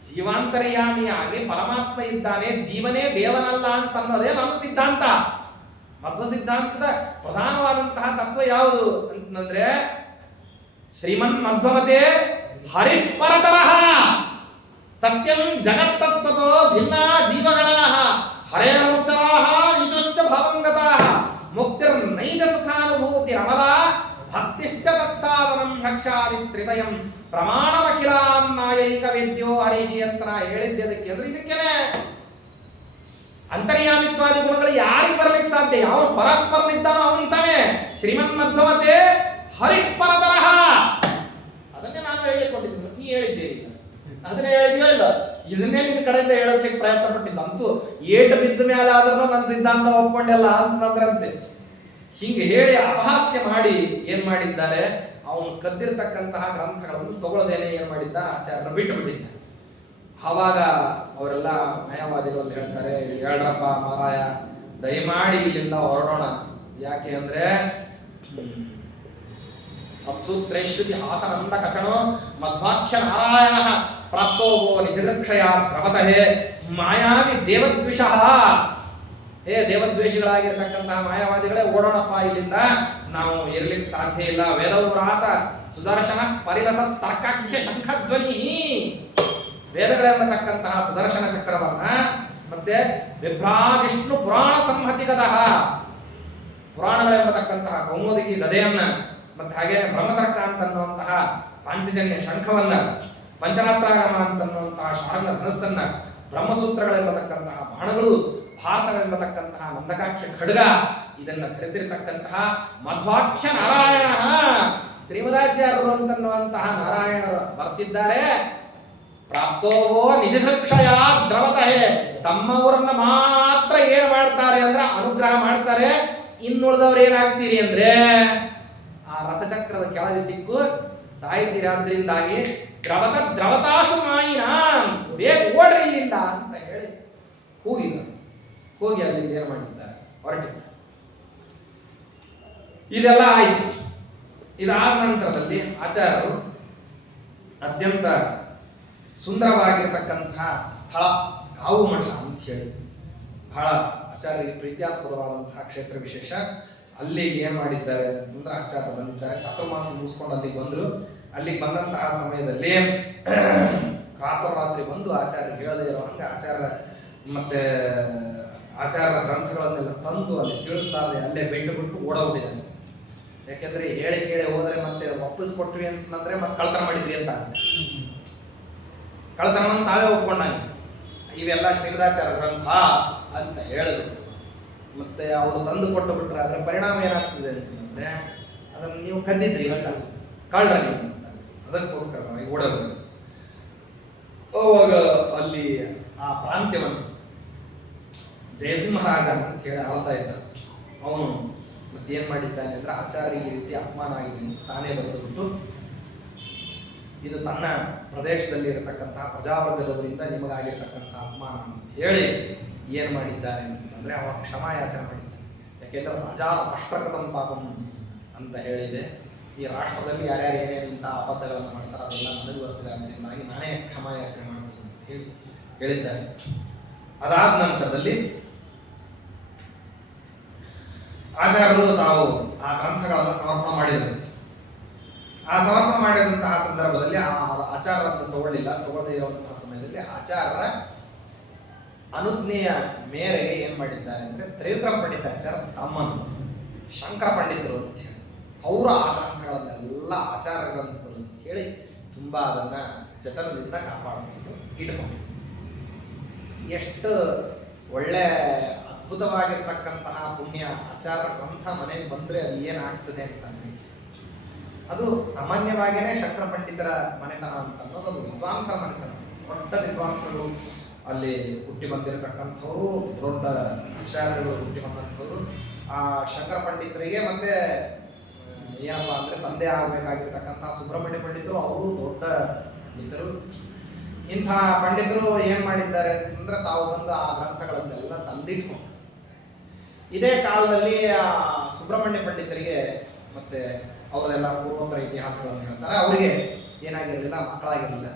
ಜೀವಾಂತರ್ಯಾಮಿಯಾಗಿ ಪರಮಾತ್ಮ ಇದ್ದಾನೆ, ಜೀವನೇ ದೇವನಲ್ಲ ಅಂತ ಅನ್ನೋದೇ ನನ್ನ ಸಿದ್ಧಾಂತ. ಮಧ್ವ ಸಿದ್ಧಾಂತದ ಪ್ರಧಾನವಾದಂತಹ ತತ್ವ ಯಾವುದು ಅಂತಂದ್ರೆ ಶ್ರೀಮನ್ ಮಧ್ವಮತೆ ಹರಿಪರತರಃ ಸತ್ಯಂ ಜಗತ್ತತ್ವತೋ ಭಿನ್ನ ಜೀವಗಣಾಃ ಹರೇರುಚರಾಃ ನಿಜೋಚ್ಚ ಭಾವಂಗತಾಃ ಮುಕ್ತಿರ್ನೈಜ ಸುಖಾನುಭೂತಿ ರಮಲ ಭಕ್ತಿಶ್ಚ ತತ್ಸಾಧನಂ ಭಕ್ಷಾದಿ ತ್ರಿದಯಂ ಪ್ರಮಾಣಮಖಿಲಾಂ ನಾಯೈಕ ವೇದ್ಯೋ ಹರಿಹಿ ಅಂತ ಹೇಳಿದ್ದಕ್ಕೆ ಅಂದ್ರೆ ಇದಕ್ಕೇನೆ ಅಂತರ್ಯಾಮಿತ್ವಾದಿ ಗುಣಗಳು ಯಾರಿಗೆ ಬರಲಿಕ್ಕೆ ಸಾಧ್ಯ? ಯಾವ ಪರಾತ್ಪರನಿದ್ದಾನೋ ಅವನಿದ್ದಾನೆ. ಶ್ರೀಮನ್ ಮಧ್ವಮತೆ ಹರಿಪರತರಃ ಅದನ್ನೇ ನಾನು ಹೇಳಿಕೊಂಡಿದ್ದೀನಿ, ನೀ ಹೇಳಿದ್ದೇನೆ ಅದನ್ನೇ ಹೇಳಿದ್ಯೋ ಇಲ್ಲ, ಇದನ್ನೇ ನಿನ್ನ ಕಡೆಯಿಂದ ಹೇಳೋದಕ್ಕೆ ಪ್ರಯತ್ನ ಪಟ್ಟಿದ್ದ. ಅಂತೂ ಏಟು ಬಿದ್ದ ಮೇಲೆ ಆದ್ರೂ ನನ್ನ ಸಿದ್ಧಾಂತ ಒಪ್ಕೊಂಡೆಲ್ಲ ಅಂತಂದ್ರಂತೆ. ಹಿಂಗೆ ಹೇಳಿ ಅಪಹಾಸ್ಯ ಮಾಡಿ ಏನ್ ಮಾಡಿದ್ದಾರೆ, ಅವನು ಕದ್ದಿರ್ತಕ್ಕಂತಹ ಗ್ರಂಥಗಳನ್ನು ತಗೊಳ್ಳದೇನೆ ಏನ್ ಮಾಡಿದ್ದ, ಆಚಾರ್ಯರು ಬಿಟ್ಟು ಬಿಟ್ಟಿದ್ದ. ಆವಾಗ ಅವರೆಲ್ಲ ಮಾಯಾವಾದಿಗಳಲ್ಲಿ ಹೇಳ್ತಾರೆ, ಹೇಳ್ರಪ್ಪ ಮಾರಾಯ, ದಯಮಾಡಿ ಇಲ್ಲಿಂದ ಹೊರಡೋಣ. ಯಾಕೆ ಅಂದ್ರೆ ಸತ್ಸೂತ್ರೇಶ್ವತಿ ಹಾಸನಂದ ಕಚನೋ ಮಧ್ವಾಖ್ಯ ನಾರಾಯಣ ಪ್ರಾಪ್ತೋ ನಿಜದಕ್ಷಯ ಪ್ರವತಹೇ ಮಾಯಾವಿ ದೇವದ್ವಿಷಃ. ದೇವದ್ವೇಷಿಗಳಾಗಿರ್ತಕ್ಕಂತಹ ಮಾಯಾವಾದಿಗಳೇ, ಓಡೋಣಪ್ಪ ಇಲ್ಲಿಂದ, ನಾವು ಇರ್ಲಿಕ್ಕೆ ಸಾಧ್ಯ ಇಲ್ಲ. ವೇದವ್ರಾತ ಸುದರ್ಶನ ಪರಿಲಸ ತರ್ಕಾಖ್ಯ ಶಂಖಧ್ವನಿ. ವೇದಗಳೆಂಬತಕ್ಕಂತಹ ಸುದರ್ಶನ ಚಕ್ರವನ್ನ ಮತ್ತೆ ವಿಭ್ರಾಜಿಷ್ಣು ಪುರಾಣ ಸಂಹತಿಗತಃ ಪುರಾಣಗಳೆಂಬತಕ್ಕಂತಹ ಕೌಮುದಿಕಿ ಗದೆಯನ್ನ ಮತ್ತೆ ಹಾಗೇನೆ ಬ್ರಹ್ಮತರ್ಕ ಅಂತನ್ನುವಂತಹ ಪಾಂಚಜನ್ಯ ಶಂಖವನ್ನ, ಪಂಚರಾತ್ರಾಗಮ ಅಂತನ್ನುವಂತಹ ಶಾರಂಗ ಧನಸ್ಸನ್ನ, ಬ್ರಹ್ಮಸೂತ್ರಗಳೆಂಬತಕ್ಕಂತಹ ಬಾಣಗಳು, ಭಾರತವೆಂಬತಕ್ಕಂತಹ ನಂದಕಾಖ್ಯ ಖಡ್ಗ, ಇದನ್ನ ಧರಿಸಿರ್ತಕ್ಕಂತಹ ಮಧ್ವಾಖ್ಯ ನಾರಾಯಣ ಶ್ರೀಮದಾಚಾರ್ಯರು ಅಂತನ್ನುವಂತಹ ನಾರಾಯಣರು ಬರ್ತಿದ್ದಾರೆ. ಪ್ರಾಪ್ತೋವೋ ನಿಜಘಕ್ಷಯ ದ್ರವತಹೇ, ತಮ್ಮವರನ್ನ ಮಾತ್ರ ಏನ್ ಮಾಡ್ತಾರೆ ಅಂದ್ರೆ ಅನುಗ್ರಹ ಮಾಡ್ತಾರೆ, ಇನ್ನುಳಿದವ್ರು ಏನಾಗ್ತೀರಿ ಅಂದ್ರೆ ಆ ರಥಚಕ್ರದ ಕೆಳಗೆ ಸಿಕ್ಕು ಸಾಯ್ತೀರಿ. ಆದ್ರಿಂದಾಗಿ ದ್ರವತಾಶು ಮಾಯಿನ, ಬೇಗ ಓಡ್ರಿ ಇಲ್ಲಿಂದ ಅಂತ ಹೇಳಿ ಹೋಗಿ ಅಲ್ಲಿಂದ ಏನು ಮಾಡಿದ್ದಾರೆ, ಹೊರಟಿದ್ದಾರೆ. ಇದೆಲ್ಲ ಆಯ್ತು. ಇದಾದ ನಂತರದಲ್ಲಿ ಆಚಾರ್ಯರು ಅತ್ಯಂತ ಸುಂದರವಾಗಿರತಕ್ಕಂತಹ ಸ್ಥಳ ಕಾವು ಮಠ ಅಂತ ಹೇಳಿ ಬಹಳ ಆಚಾರ್ಯರಿಗೆ ಪ್ರೀತ್ಯಾಸ್ಪದವಾದಂತಹ ಕ್ಷೇತ್ರ ವಿಶೇಷ. ಅಲ್ಲಿಗೆ ಏನ್ ಮಾಡಿದ್ದಾರೆ ಅಂದ್ರೆ ಆಚಾರ್ಯರು ಬಂದಿದ್ದಾರೆ. ಚಾತುರ್ಮಾಸ ಮುಗಿಸ್ಕೊಂಡು ಅಲ್ಲಿಗೆ ಬಂದರು. ಅಲ್ಲಿಗೆ ಬಂದಂತಹ ಸಮಯದಲ್ಲಿ ರಾತ್ರೋರಾತ್ರಿ ಬಂದು ಆಚಾರ್ಯ ಹೇಳದೇ ಇರೋ ಹಂಗೆ ಆಚಾರ್ಯ ಮತ್ತೆ ಆಚಾರ್ಯ ಗ್ರಂಥಗಳನ್ನೆಲ್ಲ ತಂದು ಅಲ್ಲಿ ತಿಳಿಸ್ತಾರೆ. ಅಲ್ಲೇ ಬಿಟ್ಟು ಓಡೋಗ್ಬಿಟ್ಟಿದ್ದಾರೆ. ಯಾಕೆಂದ್ರೆ ಹೇಳಿ ಕೇಳಿ ಹೋದ್ರೆ ಮತ್ತೆ ವಾಪಸ್ಕೊಟ್ವಿ ಅಂತಂದ್ರೆ ಮತ್ತೆ ಕಳ್ತನ ಮಾಡಿದ್ರಿ ಅಂತ ಕಳ್ತನ ತಾವೇ ಒಪ್ಕೊಂಡಾಗ ಇವೆಲ್ಲ ಶ್ರೀಮದಾಚಾರ್ಯ ಗ್ರಂಥ ಅಂತ ಹೇಳಿದ್ರು. ಮತ್ತೆ ಅವರು ತಂದು ಕೊಟ್ಟು ಬಿಟ್ರೆ ಅದರ ಪರಿಣಾಮ ಏನಾಗ್ತದೆ ಅಂತಂದ್ರೆ ಅದನ್ನು ನೀವು ಕದ್ದಿದ್ರಿ ಅಂತ ಕಳ್ಳ್ರ ನೀವು ಅಂತ. ಅದಕ್ಕೋಸ್ಕರ ಓಡೋದು. ಅವಾಗ ಅಲ್ಲಿ ಆ ಪ್ರಾಂತ್ಯವನ್ನು ಜಯಸಿಂಹರಾಜ ಅಂತ ಹೇಳಿ ಆಳ್ತಾ ಇದ್ದ. ಅವನು ಮತ್ತೇನ್ ಮಾಡಿದ್ದಾನೆ ಅಂದ್ರೆ ಆಚಾರ್ಯ ಈ ರೀತಿ ಅಪಮಾನ ಆಗಿದೆ ಅಂತ ತಾನೇ ಬರೆದುಬಿಟ್ಟು ಇದು ತನ್ನ ಪ್ರದೇಶದಲ್ಲಿ ಇರತಕ್ಕಂತಹ ಪ್ರಜಾವರ್ಗದವರಿಂದ ನಿಮಗಾಗಿರ್ತಕ್ಕಂತಹ ಅಪಮಾನ ಅಂತ ಹೇಳಿ ಏನ್ ಮಾಡಿದ್ದಾನೆ ಅಂತಂದ್ರೆ ಅವ ಕ್ಷಮಾಯಾಚನೆ ಮಾಡಿದ್ದಾನೆ. ಯಾಕೆಂದ್ರೆ ರಾಜಾ ರಾಷ್ಟ್ರಕೃತಂ ಪಾಪಂ ಅಂತ ಹೇಳಿದೆ. ಈ ರಾಷ್ಟ್ರದಲ್ಲಿ ಯಾರ್ಯಾರು ಏನೇನು ಇಂಥ ಅಬದ್ಧಗಳನ್ನು ಮಾಡ್ತಾರೆ ಅದೆಲ್ಲ ನನಗೆ ಬರ್ತದೆ, ಅದರಿಂದಾಗಿ ನಾನೇ ಕ್ಷಮಾಯಾಚನೆ ಮಾಡ್ತೀನಿ ಅಂತ ಹೇಳಿ ಹೇಳಿದ್ದಾರೆ. ಅದಾದ ನಂತರದಲ್ಲಿ ಆಚಾರ್ಯರು ತಾವು ಆ ಗ್ರಂಥಗಳನ್ನು ಸಮರ್ಪಣೆ ಮಾಡಿದಂತೆ. ಆ ಸಮರ್ಪಣೆ ಮಾಡಿದಂತಹ ಸಂದರ್ಭದಲ್ಲಿ ಆ ಆಚಾರ್ಯರನ್ನು ತಗೊಳ್ಳದೇ ಇರುವಂತಹ ಸಮಯದಲ್ಲಿ ಆಚಾರ್ಯರ ಅನುಜ್ಞೆಯ ಮೇರೆಗೆ ಏನ್ ಮಾಡಿದ್ದಾರೆ ಅಂದ್ರೆ ತ್ರಿವಿಕ್ರಮ ಪಂಡಿತಾಚಾರ್ಯ ತಮ್ಮನು ಶಂಕರ ಪಂಡಿತರು ಅಂತ ಹೇಳಿ ಅವರು ಆ ಗ್ರಂಥಗಳನ್ನೆಲ್ಲ ಆಚಾರ್ಯ ಗ್ರಂಥಗಳು ಅಂತ ಹೇಳಿ ತುಂಬಾ ಅದನ್ನ ಜತನದಿಂದ ಕಾಪಾಡಿಕೊಂಡು ಇಟ್ಕೊಂಡು ಎಷ್ಟು ಒಳ್ಳೆ ಅದ್ಭುತವಾಗಿರ್ತಕ್ಕಂತಹ ಪುಣ್ಯ ಆಚಾರ್ಯ ಗ್ರಂಥ ಮನೆಗೆ ಬಂದ್ರೆ ಅದು ಏನಾಗ್ತದೆ ಅಂತಂದ್ರೆ ಅದು ಸಾಮಾನ್ಯವಾಗಿಯೇ ಶಂಕರ ಪಂಡಿತರ ಮನೆತನ ಅಂತ ಅನ್ನೋದು ಅದು ವಿದ್ವಾಂಸರ ಮನೆತನ. ದೊಡ್ಡ ವಿದ್ವಾಂಸರು ಅಲ್ಲಿ ಹುಟ್ಟಿ ಬಂದಿರತಕ್ಕಂಥವ್ರು, ದೊಡ್ಡ ಆಚಾರ್ಯಗಳು ಹುಟ್ಟಿ ಬಂದಂಥವ್ರು. ಆ ಶಂಕರ ಪಂಡಿತರಿಗೆ ಮತ್ತೆ ಏನಪ್ಪ ಅಂದ್ರೆ ತಂದೆ ಆಗಬೇಕಾಗಿರ್ತಕ್ಕಂತಹ ಸುಬ್ರಹ್ಮಣ್ಯ ಪಂಡಿತರು, ಅವರು ದೊಡ್ಡ ಪಂಡಿತರು. ಇಂಥ ಪಂಡಿತರು ಏನ್ ಮಾಡಿದ್ದಾರೆ ಅಂತಂದ್ರೆ ತಾವು ಬಂದು ಆ ಗ್ರಂಥಗಳನ್ನೆಲ್ಲ ತಂದಿಟ್ಕೊಂಡು ಇದೇ ಕಾಲದಲ್ಲಿ ಆ ಸುಬ್ರಹ್ಮಣ್ಯ ಪಂಡಿತರಿಗೆ ಮತ್ತೆ ಅವರದೆಲ್ಲ ಪೂರ್ವೋತ್ತರ ಇತಿಹಾಸಗಳನ್ನು ಹೇಳ್ತಾರೆ. ಅವರಿಗೆ ಏನಾಗಿರಲಿಲ್ಲ, ಮಕ್ಕಳಾಗಿರಲಿಲ್ಲ.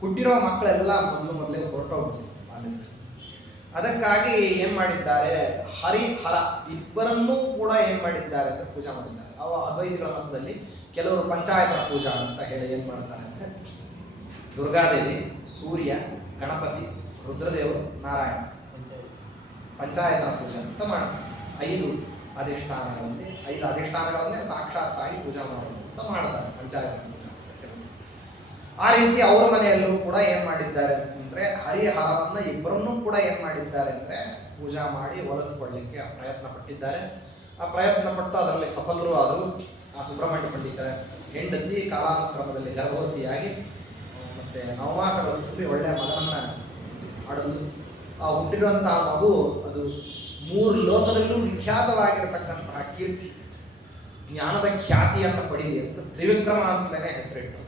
ಹುಟ್ಟಿರೋ ಮಕ್ಕಳೆಲ್ಲ ಮೊದಲೇ ಹೊರಟೋಗ್ಬಿಡ್ತಿತ್ತು ಬಾಲ್ಯದಲ್ಲಿ. ಅದಕ್ಕಾಗಿ ಏನ್ ಮಾಡಿದ್ದಾರೆ, ಹರಿಹರ ಇಬ್ಬರನ್ನೂ ಕೂಡ ಏನ್ ಮಾಡಿದ್ದಾರೆ ಅಂದ್ರೆ ಪೂಜಾ ಮಾಡಿದ್ದಾರೆ. ಅವ ಅದ್ವೈತಿಗಳ ಮತದಲ್ಲಿ ಕೆಲವರು ಪಂಚಾಯತರ ಪೂಜಾ ಅಂತ ಹೇಳಿ ಏನ್ ಮಾಡ್ತಾರೆ ಅಂದ್ರೆ ದುರ್ಗಾದೇವಿ, ಸೂರ್ಯ, ಗಣಪತಿ, ರುದ್ರದೇವರು, ನಾರಾಯಣ ಪಂಚಾಯತರ ಪೂಜೆ ಅಂತ ಮಾಡ್ತಾರೆ. 5 ಅಧಿಷ್ಠಾನಗಳನ್ನೇ ಸಾಕ್ಷಾತ್ತಾಗಿ ಪೂಜೆ ಮಾಡೋದು ಅಂತ ಮಾಡ್ತಾರೆ ಪಂಚಾಯತರ ಪೂಜೆ ಅಂತ. ಆ ರೀತಿ ಅವರ ಮನೆಯಲ್ಲೂ ಕೂಡ ಏನ್ ಮಾಡಿದ್ದಾರೆ ಅಂದ್ರೆ ಹರಿಹರವನ್ನ ಇಬ್ಬರನ್ನೂ ಕೂಡ ಏನ್ ಮಾಡಿದ್ದಾರೆ ಅಂದ್ರೆ ಪೂಜಾ ಮಾಡಿ ಒಲಿಸ್ಕೊಳ್ಳಿಕ್ಕೆ ಪ್ರಯತ್ನ ಪಟ್ಟಿದ್ದಾರೆ. ಆ ಪ್ರಯತ್ನ ಪಟ್ಟು ಅದರಲ್ಲಿ ಸಫಲರು ಆದರು. ಆ ಸುಬ್ರಹ್ಮಣ್ಯ ಪಂಡಿತರ ಹೆಂಡತಿ ಕಾಲಾನುಕ್ರಮದಲ್ಲಿ ಗರ್ಭವತಿಯಾಗಿ ಮತ್ತೆ ನವಮಾಸಗಳು ತುಂಬಿ ಒಳ್ಳೆಯ ಮಗನನ್ನ ಆಡಲು ಆ ಹುಟ್ಟಿರುವಂತಹ ಮಗು ಅದು 3 ಲೋಕದಲ್ಲೂ ವಿಖ್ಯಾತವಾಗಿರತಕ್ಕಂತಹ ಕೀರ್ತಿ, ಜ್ಞಾನದ ಖ್ಯಾತಿಯನ್ನು ಪಡೀಲಿ ಅಂತ ತ್ರಿವಿಕ್ರಮ ಅಂತಲೇ ಹೆಸರಿಟ್ಟು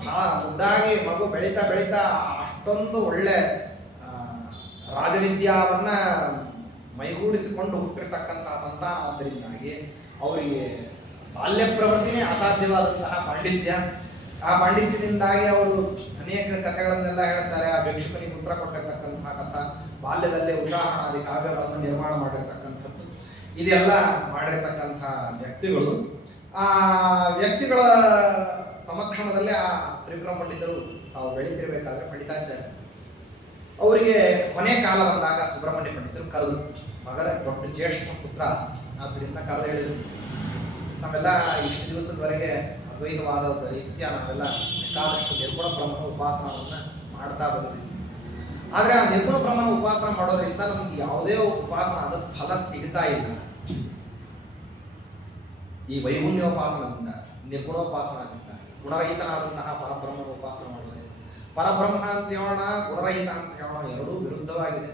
ಬಹಳ ಮುದ್ದಾಗಿ ಮಗು ಬೆಳೀತಾ ಬೆಳೀತಾ ಅಷ್ಟೊಂದು ಒಳ್ಳೆ ರಾಜವಿದ್ಯಾವನ್ನ ಮೈಗೂಡಿಸಿಕೊಂಡು ಹುಟ್ಟಿರ್ತಕ್ಕಂತಹ ಸಂತಾನ. ಆದ್ದರಿಂದಾಗಿ ಅವರಿಗೆ ಬಾಲ್ಯ ಪ್ರವೃತ್ತಿನೇ ಅಸಾಧ್ಯವಾದಂತಹ ಪಾಂಡಿತ್ಯ. ಆ ಪಾಂಡಿತ್ಯದಿಂದಾಗಿ ಅವರು ಅನೇಕ ಕಥೆಗಳನ್ನೆಲ್ಲ ಹೇಳ್ತಾರೆ. ಆ ಭಿಕ್ಷುಕನಿಗೆ ಉತ್ತರ ಕೊಟ್ಟಿರ್ತಕ್ಕಂತಹ ಕಥಾ, ಬಾಲ್ಯದಲ್ಲೇ ಉದಾಹರಣಾದಿ ಕಾವ್ಯಗಳನ್ನು ನಿರ್ಮಾಣ ಮಾಡಿರ್ತಕ್ಕಂಥದ್ದು, ಇದೆಲ್ಲ ಮಾಡಿರ್ತಕ್ಕಂತಹ ವ್ಯಕ್ತಿಗಳು. ಆ ವ್ಯಕ್ತಿಗಳ ಸಮಕ್ಷಮದಲ್ಲಿ ಆ ತ್ರಿವಿಕ್ರಮ ಪಂಡಿತರು ತಾವು ಬೆಳೀತಿರ್ಬೇಕಾದ್ರೆ ಪಂಡಿತಾಚಾರ್ಯ ಅವರಿಗೆ ಕೊನೆ ಕಾಲ ಬಂದಾಗ ಸುಬ್ರಹ್ಮಣ್ಯ ಪಂಡಿತರು ಕರೆದು, ಮಗನ ದೊಡ್ಡ ಜ್ಯೇಷ್ಠ ಪುತ್ರ ಆದ್ದರಿಂದ ಕರೆದು ಹೇಳಿದರು, ನಾವೆಲ್ಲ ಇಷ್ಟು ದಿವಸದವರೆಗೆ ಅದ್ವೈತವಾದ ರೀತಿಯ ನಾವೆಲ್ಲ ಬೇಕಾದಷ್ಟು ನಿರ್ಗುಣ ಬ್ರಹ್ಮನ ಉಪಾಸನವನ್ನು ಮಾಡ್ತಾ ಬಂದ್ವಿ. ಆದರೆ ಆ ನಿರ್ಗುಣ ಬ್ರಹ್ಮನ ಉಪಾಸನ ಮಾಡೋದ್ರಿಂದ ನಮ್ಗೆ ಯಾವುದೇ ಉಪಾಸನ ಅದಕ್ಕೆ ಫಲ ಸಿಗ್ತಾ ಇಲ್ಲ. ಈ ವೈಗುಣ್ಯೋಪಾಸನದಿಂದ, ನಿರ್ಗುಣೋಪಾಸನದಿಂದ, ಗುಣರಹಿತನಾದಂತಹ ಪರಬ್ರಹ್ಮನ ಉಪಾಸನ ಮಾಡೋದ್ರಿಂದ, ಪರಬ್ರಹ್ಮ ಅಂತ ಹೇಳೋಣ, ಗುಣರಹಿತ ಅಂತ ಹೇಳೋಣ, ಎರಡೂ ವಿರುದ್ಧವಾಗಿದೆ.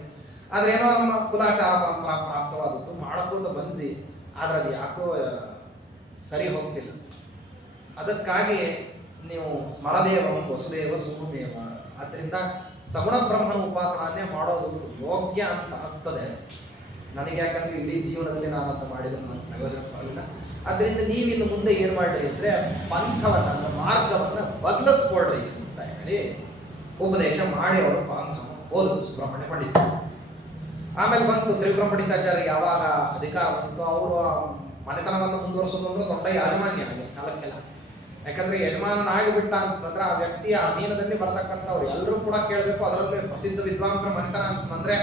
ಆದ್ರೆ ಏನೋ ನಮ್ಮ ಕುಲಾಚಾರ ಪರಂಪರಾ ಪ್ರಾಪ್ತವಾದದ್ದು ಮಾಡ್ಕೋತ ಬಂದ್ವಿ, ಆದ್ರೆ ಅದು ಯಾಕೋ ಸರಿ ಹೋಗ್ತಿಲ್ಲ. ಅದಕ್ಕಾಗಿ ನೀವು ಸ್ಮರದೇವಂ ವಸುದೇವ ಸೂನುಮೇವ, ಆದ್ದರಿಂದ ಸಗುಣ ಬ್ರಹ್ಮನ ಉಪಾಸನೆ ಮಾಡೋದು ಯೋಗ್ಯ ಅಂತ ಅನಿಸ್ತದೆ ನನಗೆ. ಯಾಕಂದ್ರೆ ಇಡೀ ಜೀವನದಲ್ಲಿ ನಾನು ಅಂತ ಮಾಡಿದ್ರೆ ನನಗೆ ಪ್ರಯೋಜನ ಬರಲಿಲ್ಲ. ಅದರಿಂದ ನೀವಿನ್ನು ಮುಂದೆ ಏನು ಮಾಡ್ರಿ ಅಂದರೆ ಪಂಥವನ್ನು ಮಾರ್ಗವನ್ನು ಬದಲಿಸ್ಕೊಡ್ರಿ ಅಂತ ಹೇಳಿ ಉಪದೇಶ ಮಾಡಿ ಅವರು ಪರಂಧಾಮ ಹೋದ್ರು ಸುಬ್ರಹ್ಮಣ್ಯ ಪಂಡಿತ. ಆಮೇಲೆ ಬಂತು ತ್ರಿವಿಕ್ರಮ ಪಂಡಿತಾಚಾರ್ಯ ಯಾವಾಗ ಅಧಿಕಾರ ಬಂತು, ಅವರು ಮನೆತನವನ್ನು ಮುಂದುವರಿಸೋದು ಅಂದ್ರೆ ದೊಡ್ಡ ಯಾಜಮಾನ್ಯ ಕಾಲಕ್ಕೆಲ್ಲ. ಯಾಕಂದ್ರೆ ಯಜಮಾನನಾಗಿಬಿಟ್ಟ ಅಂತಂದ್ರೆ ಆ ವ್ಯಕ್ತಿಯ ಅಧೀನದಲ್ಲಿ ಬರ್ತಕ್ಕಂಥವ್ರು ಎಲ್ಲರೂ ಕೂಡ ಕೇಳಬೇಕು. ಅದರಲ್ಲಿ ಪ್ರಸಿದ್ಧ ವಿದ್ವಾಂಸರ ಮನೆತನ ಅಂತಂದ್ರೆ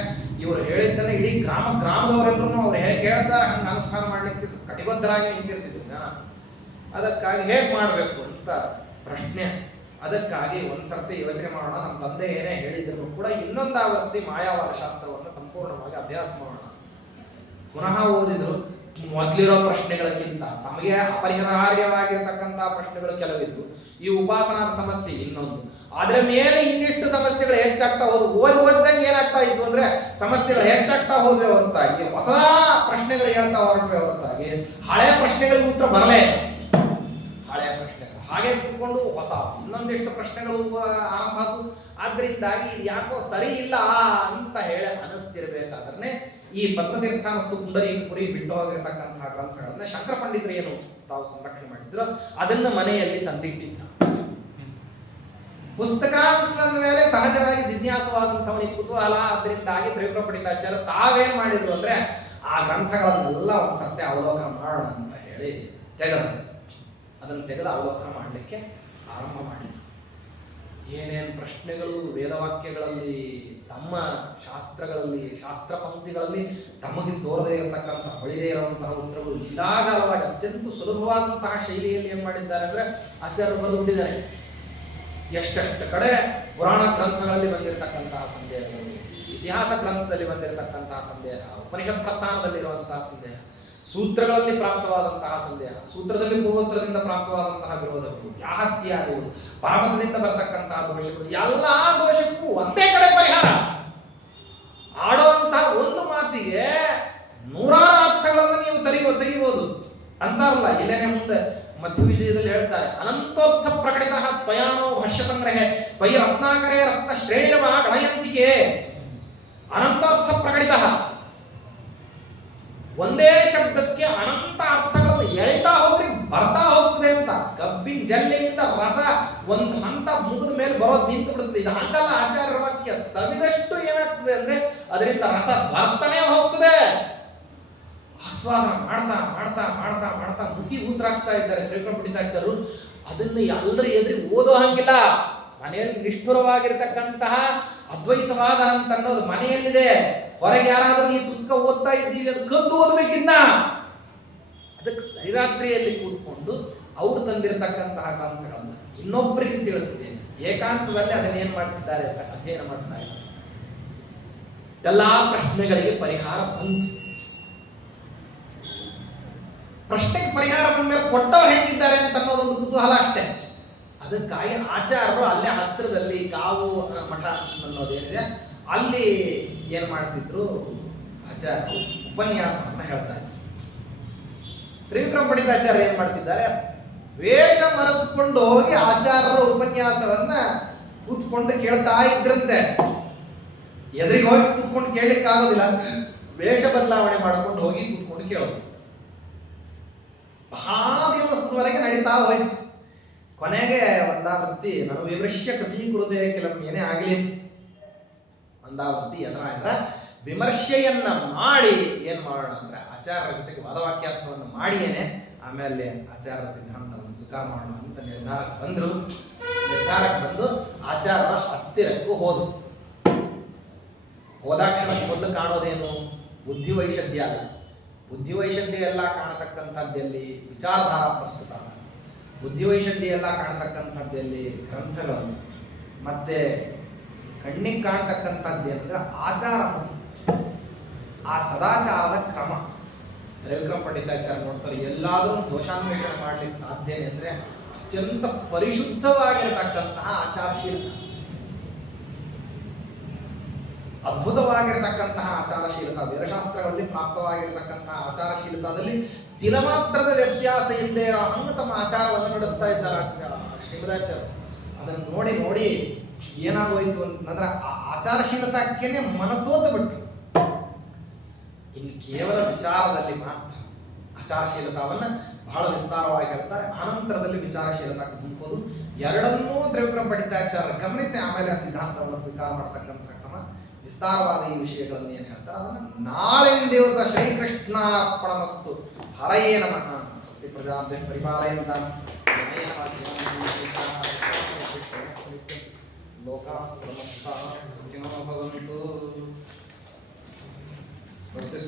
ಇವರು ಹೇಳಿದ್ದನ್ನ ಇಡೀ ಗ್ರಾಮದವರೆಲ್ಲರೂ ಅವ್ರು ಹೇಗೆ ಹೇಳ್ತಾರೆ ಹಂಗೆ ಅನುಷ್ಠಾನ ಮಾಡ್ಲಿಕ್ಕೆ ಕಟಿಬದ್ಧರಾಗಿ ನಿಂತಿರ್ತಿದ್ರು ಜನ. ಅದಕ್ಕಾಗಿ ಹೇಗೆ ಮಾಡಬೇಕು ಅಂತ ಪ್ರಶ್ನೆ. ಅದಕ್ಕಾಗಿ ಒಂದ್ಸರ್ತಿ ಯೋಚನೆ ಮಾಡೋಣ, ನಮ್ಮ ತಂದೆ ಏನೇ ಹೇಳಿದ್ರು ಕೂಡ ಇನ್ನೊಂದು ಆವೃತ್ತಿ ಮಾಯಾವಾದ ಶಾಸ್ತ್ರವನ್ನು ಸಂಪೂರ್ಣವಾಗಿ ಅಭ್ಯಾಸ ಮಾಡೋಣ. ಪುನಃ ಓದಿದ್ರು ಮೊದಲಿರೋ ಪ್ರಶ್ನೆಗಳಕ್ಕಿಂತ ತಮಗೆ ಅಪರಿಹಾರ್ಯವಾಗಿರ್ತಕ್ಕಂಥ ಪ್ರಶ್ನೆಗಳು ಕೆಲವಿದ್ದು, ಈ ಉಪಾಸನಾದ ಸಮಸ್ಯೆ ಇನ್ನೊಂದು, ಅದರ ಮೇಲೆ ಇನ್ನಿಷ್ಟು ಸಮಸ್ಯೆಗಳು ಹೆಚ್ಚಾಗ್ತಾ ಹೋದ್ವು. ಓದಿದಂಗೆ ಏನಾಗ್ತಾ ಇದ್ವು ಅಂದ್ರೆ ಸಮಸ್ಯೆಗಳು ಹೆಚ್ಚಾಗ್ತಾ ಹೋದ್ವೆ ಹೊರತಾಗಿ ಹೊಸ ಪ್ರಶ್ನೆಗಳು ಹೇಳ್ತಾ ಹೊರಟ್ವೆ ಹೊರತಾಗಿ ಹಳೆಯ ಪ್ರಶ್ನೆಗಳಿಗೆ ಉತ್ತರ ಬರಲೇ ಇಲ್ಲ. ಹಳೆಯ ಪ್ರಶ್ನೆಗಳು ಹಾಗೆ ಕೂತ್ಕೊಂಡು ಹೊಸ ಇನ್ನೊಂದಿಷ್ಟು ಪ್ರಶ್ನೆಗಳು ಆರಂಭ ಆದವು. ಆದ್ರಿಂದಾಗಿ ಇದು ಯಾಕೋ ಸರಿ ಇಲ್ಲ ಅಂತ ಹೇಳಿ ಅನಿಸ್ತಿರ್ಬೇಕಾದ್ರೆ ಈ ಪದ್ಮತೀರ್ಥ ಮತ್ತು ಪುಂಡರೀಕಪುರಿ ಬಿಟ್ಟು ಹೋಗಿರ್ತಕ್ಕಂತಹ ಗ್ರಂಥಗಳನ್ನ ಶಂಕರ ಪಂಡಿತರು ಏನು ತಾವು ಸಂರಕ್ಷಣೆ ಮಾಡಿದ್ರು ಅದನ್ನ ಮನೆಯಲ್ಲಿ ತಂದಿಟ್ಟಿದ್ದ. ಪುಸ್ತಕ ಅಂದ ಮೇಲೆ ಸಹಜವಾಗಿ ಜಿಜ್ಞಾಸವಾದಂಥವನಿಗೆ ಕುತೂಹಲ. ಅದರಿಂದಾಗಿ ತ್ರಿವಿಕ್ರಮ ಪಂಡಿತಾಚಾರ್ಯ ತಾವೇನ್ ಮಾಡಿದ್ರು ಅಂದ್ರೆ ಆ ಗ್ರಂಥಗಳನ್ನೆಲ್ಲ ಒಂದ್ಸರ್ತಿ ಅವಲೋಕನ ಮಾಡೋಣ ಅಂತ ಹೇಳಿ ಅದನ್ನು ತೆಗೆದು ಅವಲೋಕನ ಮಾಡಲಿಕ್ಕೆ ಆರಂಭ ಮಾಡಿದ್ರು. ಏನೇನು ಪ್ರಶ್ನೆಗಳು ವೇದವಾಕ್ಯಗಳಲ್ಲಿ, ತಮ್ಮ ಶಾಸ್ತ್ರಗಳಲ್ಲಿ, ಶಾಸ್ತ್ರ ಪಂಕ್ತಿಗಳಲ್ಲಿ ತಮಗೆ ತೋರದೇ ಇರತಕ್ಕಂಥ ಹೊಳಿದೇ ಇರುವಂತಹ ಉತ್ತರಗಳು ಲೀಲಾಜಾಲವಾಗಿ ಅತ್ಯಂತ ಸುಲಭವಾದಂತಹ ಶೈಲಿಯಲ್ಲಿ ಏನು ಮಾಡಿದ್ದಾರೆ ಅಂದರೆ ಆಚಾರ್ಯರು ಬರೆದು ಬಿಟ್ಟಿದ್ದಾರೆ. ಎಷ್ಟೆಷ್ಟು ಕಡೆ ಪುರಾಣ ಗ್ರಂಥಗಳಲ್ಲಿ ಬಂದಿರತಕ್ಕಂತಹ ಸಂದೇಹಗಳು, ಇತಿಹಾಸ ಗ್ರಂಥದಲ್ಲಿ ಬಂದಿರತಕ್ಕಂತಹ ಸಂದೇಹ, ಉಪನಿಷತ್ ಪ್ರಸ್ಥಾನದಲ್ಲಿರುವಂತಹ ಸಂದೇಹ, ಸೂತ್ರಗಳಲ್ಲಿ ಪ್ರಾಪ್ತವಾದಂತಹ ಸಂದೇಹ, ಸೂತ್ರದಲ್ಲಿ ಪೂರ್ವೋತ್ತರದಿಂದ ಪ್ರಾಪ್ತವಾದಂತಹ ವಿರೋಧಗಳು, ಯಾಹತ್ಯಾದಿಗಳು, ಪರಮತದಿಂದ ಬರತಕ್ಕಂತಹ ದೋಷಗಳು, ಎಲ್ಲ ದೋಷಕ್ಕೂ ಒಂದೇ ಕಡೆ ಪರಿಹಾರ. ಆಡುವಂತಹ ಒಂದು ಮಾತಿಗೆ ನೂರಾರು ಅರ್ಥಗಳನ್ನು ನೀವು ತೆಗಿಬಹುದು ಅಂತಾರಲ್ಲ. ಇಲ್ಲೇನೆ ಮುಂದೆ ಮಧ್ಯ ವಿಷಯದಲ್ಲಿ ಹೇಳ್ತಾರೆ, ಅನಂತೋರ್ಥ ಪ್ರಕಟಿತ ತ್ವಯಾಣೋ ಭಾಷ್ಯ ಸಂಗ್ರಹೆ ತ್ವಯಿ ರತ್ನಾಕರೇ ರತ್ನ ಶ್ರೇಣಿರವ ಗಣಯಂತಿಕೆ. ಅನಂತೋರ್ಥ ಪ್ರಕಟಿತ, ಒಂದೇ ಶಬ್ದಕ್ಕೆ ಅನಂತ ಅರ್ಥಗಳನ್ನು ಎಳಿತಾ ಹೋಗ್ರಿ ಬರ್ತಾ ಹೋಗ್ತದೆ ಅಂತ. ಕಬ್ಬಿನ ಜಲ್ಲೆಯಿಂದ ರಸ ಒಂದು ಹಂತ ಮುಗಿದ ಮೇಲೆ ಬರೋದು ನಿಂತು ಬಿಡುತ್ತದೆ. ಇದು ಹಂಗಲ್ಲ. ಆಚಾರ್ಯರ ವಾಕ್ಯ ಸವಿದಷ್ಟು ಏನಾಗ್ತದೆ ಅಂದ್ರೆ ಅದರಿಂದ ರಸ ಬರ್ತಾನೆ ಹೋಗ್ತದೆ. ಆಸ್ವಾದನ ಮಾಡ್ತಾ ಮಾಡ್ತಾ ಮಾಡ್ತಾ ಮಾಡ್ತಾ ಮುಖೀಭೂತರಾಗ್ತಾ ಇದ್ದಾರೆ ತ್ರಿವಿಕ್ರಮ ಪಂಡಿತಾಚಾರ್ಯರು. ಅದನ್ನು ಎಲ್ಲರ ಎದುರಿ ಓದೋ ಹಂಗಿಲ್ಲ. ಮನೆಯಲ್ಲಿ ನಿಷ್ಠುರವಾಗಿರ್ತಕ್ಕಂತಹ ಅದ್ವೈತವಾದ ಅಂತ ಅನ್ನೋದು ಮನೆಯಲ್ಲಿದೆ. ಹೊರಗೆ ಯಾರಾದರೂ ಈ ಪುಸ್ತಕ ಓದ್ತಾ ಇದ್ದೀವಿ ಅದು ಕದ್ದು ಓದಬೇಕಿನ್ನ. ಅದಕ್ಕೆ ಸರಿರಾತ್ರಿಯಲ್ಲಿ ಕೂತ್ಕೊಂಡು ಅವ್ರು ತಂದಿರತಕ್ಕಂತಹ ಗ್ರಂಥಗಳನ್ನು ಇನ್ನೊಬ್ಬರಿಗೆ ತಿಳಿಸ್ತೇನೆ. ಏಕಾಂತದಲ್ಲಿ ಅದನ್ನೇನು ಮಾಡ್ತಿದ್ದಾರೆ ಅಂತ ಅಧ್ಯಯನ ಮಾಡ್ತಾ ಇದ್ದಾರೆ. ಎಲ್ಲಾ ಪ್ರಶ್ನೆಗಳಿಗೆ ಪರಿಹಾರ ಬಂತು. ಪ್ರಶ್ನೆಗೆ ಪರಿಹಾರ ಬಂದ್ಮೇಲೆ ಕೊಟ್ಟವ್ರು ಹೇಗಿದ್ದಾರೆ ಅಂತ ಅನ್ನೋದೊಂದು ಕುತೂಹಲ ಅಷ್ಟೇ. ಅದಕ್ಕಾಗಿ ಆಚಾರ್ಯರು ಅಲ್ಲೇ ಹತ್ತಿರದಲ್ಲಿ ಕಾವು ಮಠ ಅನ್ನೋದೇನಿದೆ ಅಲ್ಲಿ ಏನ್ ಮಾಡ್ತಿದ್ರು, ಆಚಾರ್ಯರು ಉಪನ್ಯಾಸವನ್ನ ಹೇಳ್ತಾ ಇದ್ರು. ತ್ರಿವಿಕ್ರಮ ಪಂಡಿತಾಚಾರ್ಯ ಏನ್ ಮಾಡ್ತಿದ್ದಾರೆ, ವೇಷ ಮರೆಸಿಕೊಂಡು ಹೋಗಿ ಆಚಾರ್ಯರ ಉಪನ್ಯಾಸವನ್ನ ಕೂತ್ಕೊಂಡು ಕೇಳ್ತಾ ಇದ್ರಂತೆ. ಎದುರಿಗೆ ಹೋಗಿ ಕೂತ್ಕೊಂಡು ಕೇಳಲಿಕ್ಕೆ ಆಗೋದಿಲ್ಲ, ವೇಷ ಬದಲಾವಣೆ ಮಾಡ್ಕೊಂಡು ಹೋಗಿ ಕೂತ್ಕೊಂಡು ಕೇಳೋದು. ಬಹಳ ದಿವಸದವರೆಗೆ ನಡೀತಾ ಹೋಯ್ತು. ಕೊನೆಗೆ ಒಂದಾವೃತ್ತಿ ನಾನು ವಿಮರ್ಶ್ಯ ಕೃತಿ ಕುರುತೆ ಕೆಲವು ಏನೇ ಆಗಲಿ ಒಂದಾವೃತ್ತಿ ಎದುರಾಯ್ದ್ರ ವಿಮರ್ಶೆಯನ್ನ ಮಾಡಿ ಏನ್ ಮಾಡೋಣ ಅಂದ್ರೆ ಆಚಾರ್ಯರ ಜೊತೆಗೆ ವಾದವಾಕ್ಯಾರ್ಥವನ್ನು ಮಾಡಿಯೇನೆ ಆಮೇಲೆ ಆಚಾರ್ಯರ ಸಿದ್ಧಾಂತವನ್ನು ಸ್ವೀಕಾರ ಮಾಡೋಣ ಅಂತ ನಿರ್ಧಾರಕ್ಕೆ ಬಂದ್ರು. ನಿರ್ಧಾರಕ್ಕೆ ಬಂದು ಆಚಾರ್ಯರ ಹತ್ತಿರಕ್ಕೂ ಹೋದ್ರು. ಹೋದಾಕ್ಷಣ ಮೊದಲು ಕಾಣೋದೇನು, ಬುದ್ಧಿವೈಷಧ್ಯ ಅಲ್ಲ. ಬುದ್ಧಿವೈಷಧ್ಯ ಎಲ್ಲ ಕಾಣತಕ್ಕಂಥದ್ದಲ್ಲಿ ವಿಚಾರಧಾರಾ ಪ್ರಸ್ತುತ, ಬುದ್ಧಿವೈಷಧ್ಯ ಎಲ್ಲ ಕಾಣತಕ್ಕಂಥದ್ದಲ್ಲಿ ಗ್ರಂಥಗಳಲ್ಲಿ, ಮತ್ತೆ ಕಣ್ಣಿಗೆ ಕಾಣ್ತಕ್ಕಂಥದ್ದು ಏನಂದ್ರೆ ಆಚಾರ, ಆ ಸದಾಚಾರದ ಕ್ರಮ. ತ್ರಿವಿಕ್ರಮ ಪಂಡಿತಾಚಾರ್ಯ ನೋಡ್ತಾರೆ, ಎಲ್ಲಾದರೂ ದೋಷಾನ್ವೇಷಣೆ ಮಾಡ್ಲಿಕ್ಕೆ ಸಾಧ್ಯನೇ ಅಂದ್ರೆ ಅತ್ಯಂತ ಪರಿಶುದ್ಧವಾಗಿರತಕ್ಕಂತಹ ಆಚಾರಶೀಲತೆ. ಅದ್ಭುತವಾಗಿರತಕ್ಕಂತಹ ಆಚಾರಶೀಲತಾ, ವೇದಶಾಸ್ತ್ರಗಳಲ್ಲಿ ಪ್ರಾಪ್ತವಾಗಿರತಕ್ಕಂತಹ ಆಚಾರಶೀಲತಾದಲ್ಲಿ ತಿಲಮಾತ್ರದ ವ್ಯತ್ಯಾಸ ಇಲ್ಲದೆ ಹಂಗ ತಮ್ಮ ಆಚಾರವನ್ನು ನಡೆಸ್ತಾ ಇದ್ದಾರೆ ಶ್ರೀಮದಾಚಾರ್ಯ. ಅದನ್ನು ನೋಡಿ ನೋಡಿ ಏನಾಗೋಯ್ತು ಅಂತಂದ್ರೆ ಆ ಆಚಾರಶೀಲತಾಕ್ಕೇನೆ ಮನಸೋತು ಬಿಟ್ಟು ಇನ್ನು ಕೇವಲ ವಿಚಾರದಲ್ಲಿ ಮಾತ್ರ ಆಚಾರಶೀಲತಾವನ್ನ ಬಹಳ ವಿಸ್ತಾರವಾಗಿ ಹೇಳ್ತಾರೆ. ಆನಂತರದಲ್ಲಿ ವಿಚಾರಶೀಲತಾಕ್ಕೆ ಮುಂಕೋದು. ಎರಡನ್ನೂ ತ್ರಿವಿಕ್ರಮ ಪಂಡಿತಾಚಾರ್ಯ ಗಮನಿಸಿ ಆಮೇಲೆ ಆ ಸಿದ್ಧಾಂತವನ್ನು ಸ್ವೀಕಾರ ಮಾಡ್ತಕ್ಕಂಥ ಕ್ರಮ. ವಿಸ್ತಾರವಾದ ಈ ವಿಷಯಗಳನ್ನು ಏನು ಹೇಳ್ತಾರೆ ಅದನ್ನು ನಾಳಿನ ದಿವಸ ಶ್ರೀಕೃಷ್ಣಾರ್ಪಣಮಸ್ತು. ಹರಯೇ ನಮಃ. ಸ್ವಸ್ತಿ ಪ್ರಜಾಭ್ಯ ಪರಿಪಾಲಯಂತಾಂ ಲೋಕಾಃ ಸಮಸ್ತಾಃ ಸುಖಿನೋ ಭವಂತು.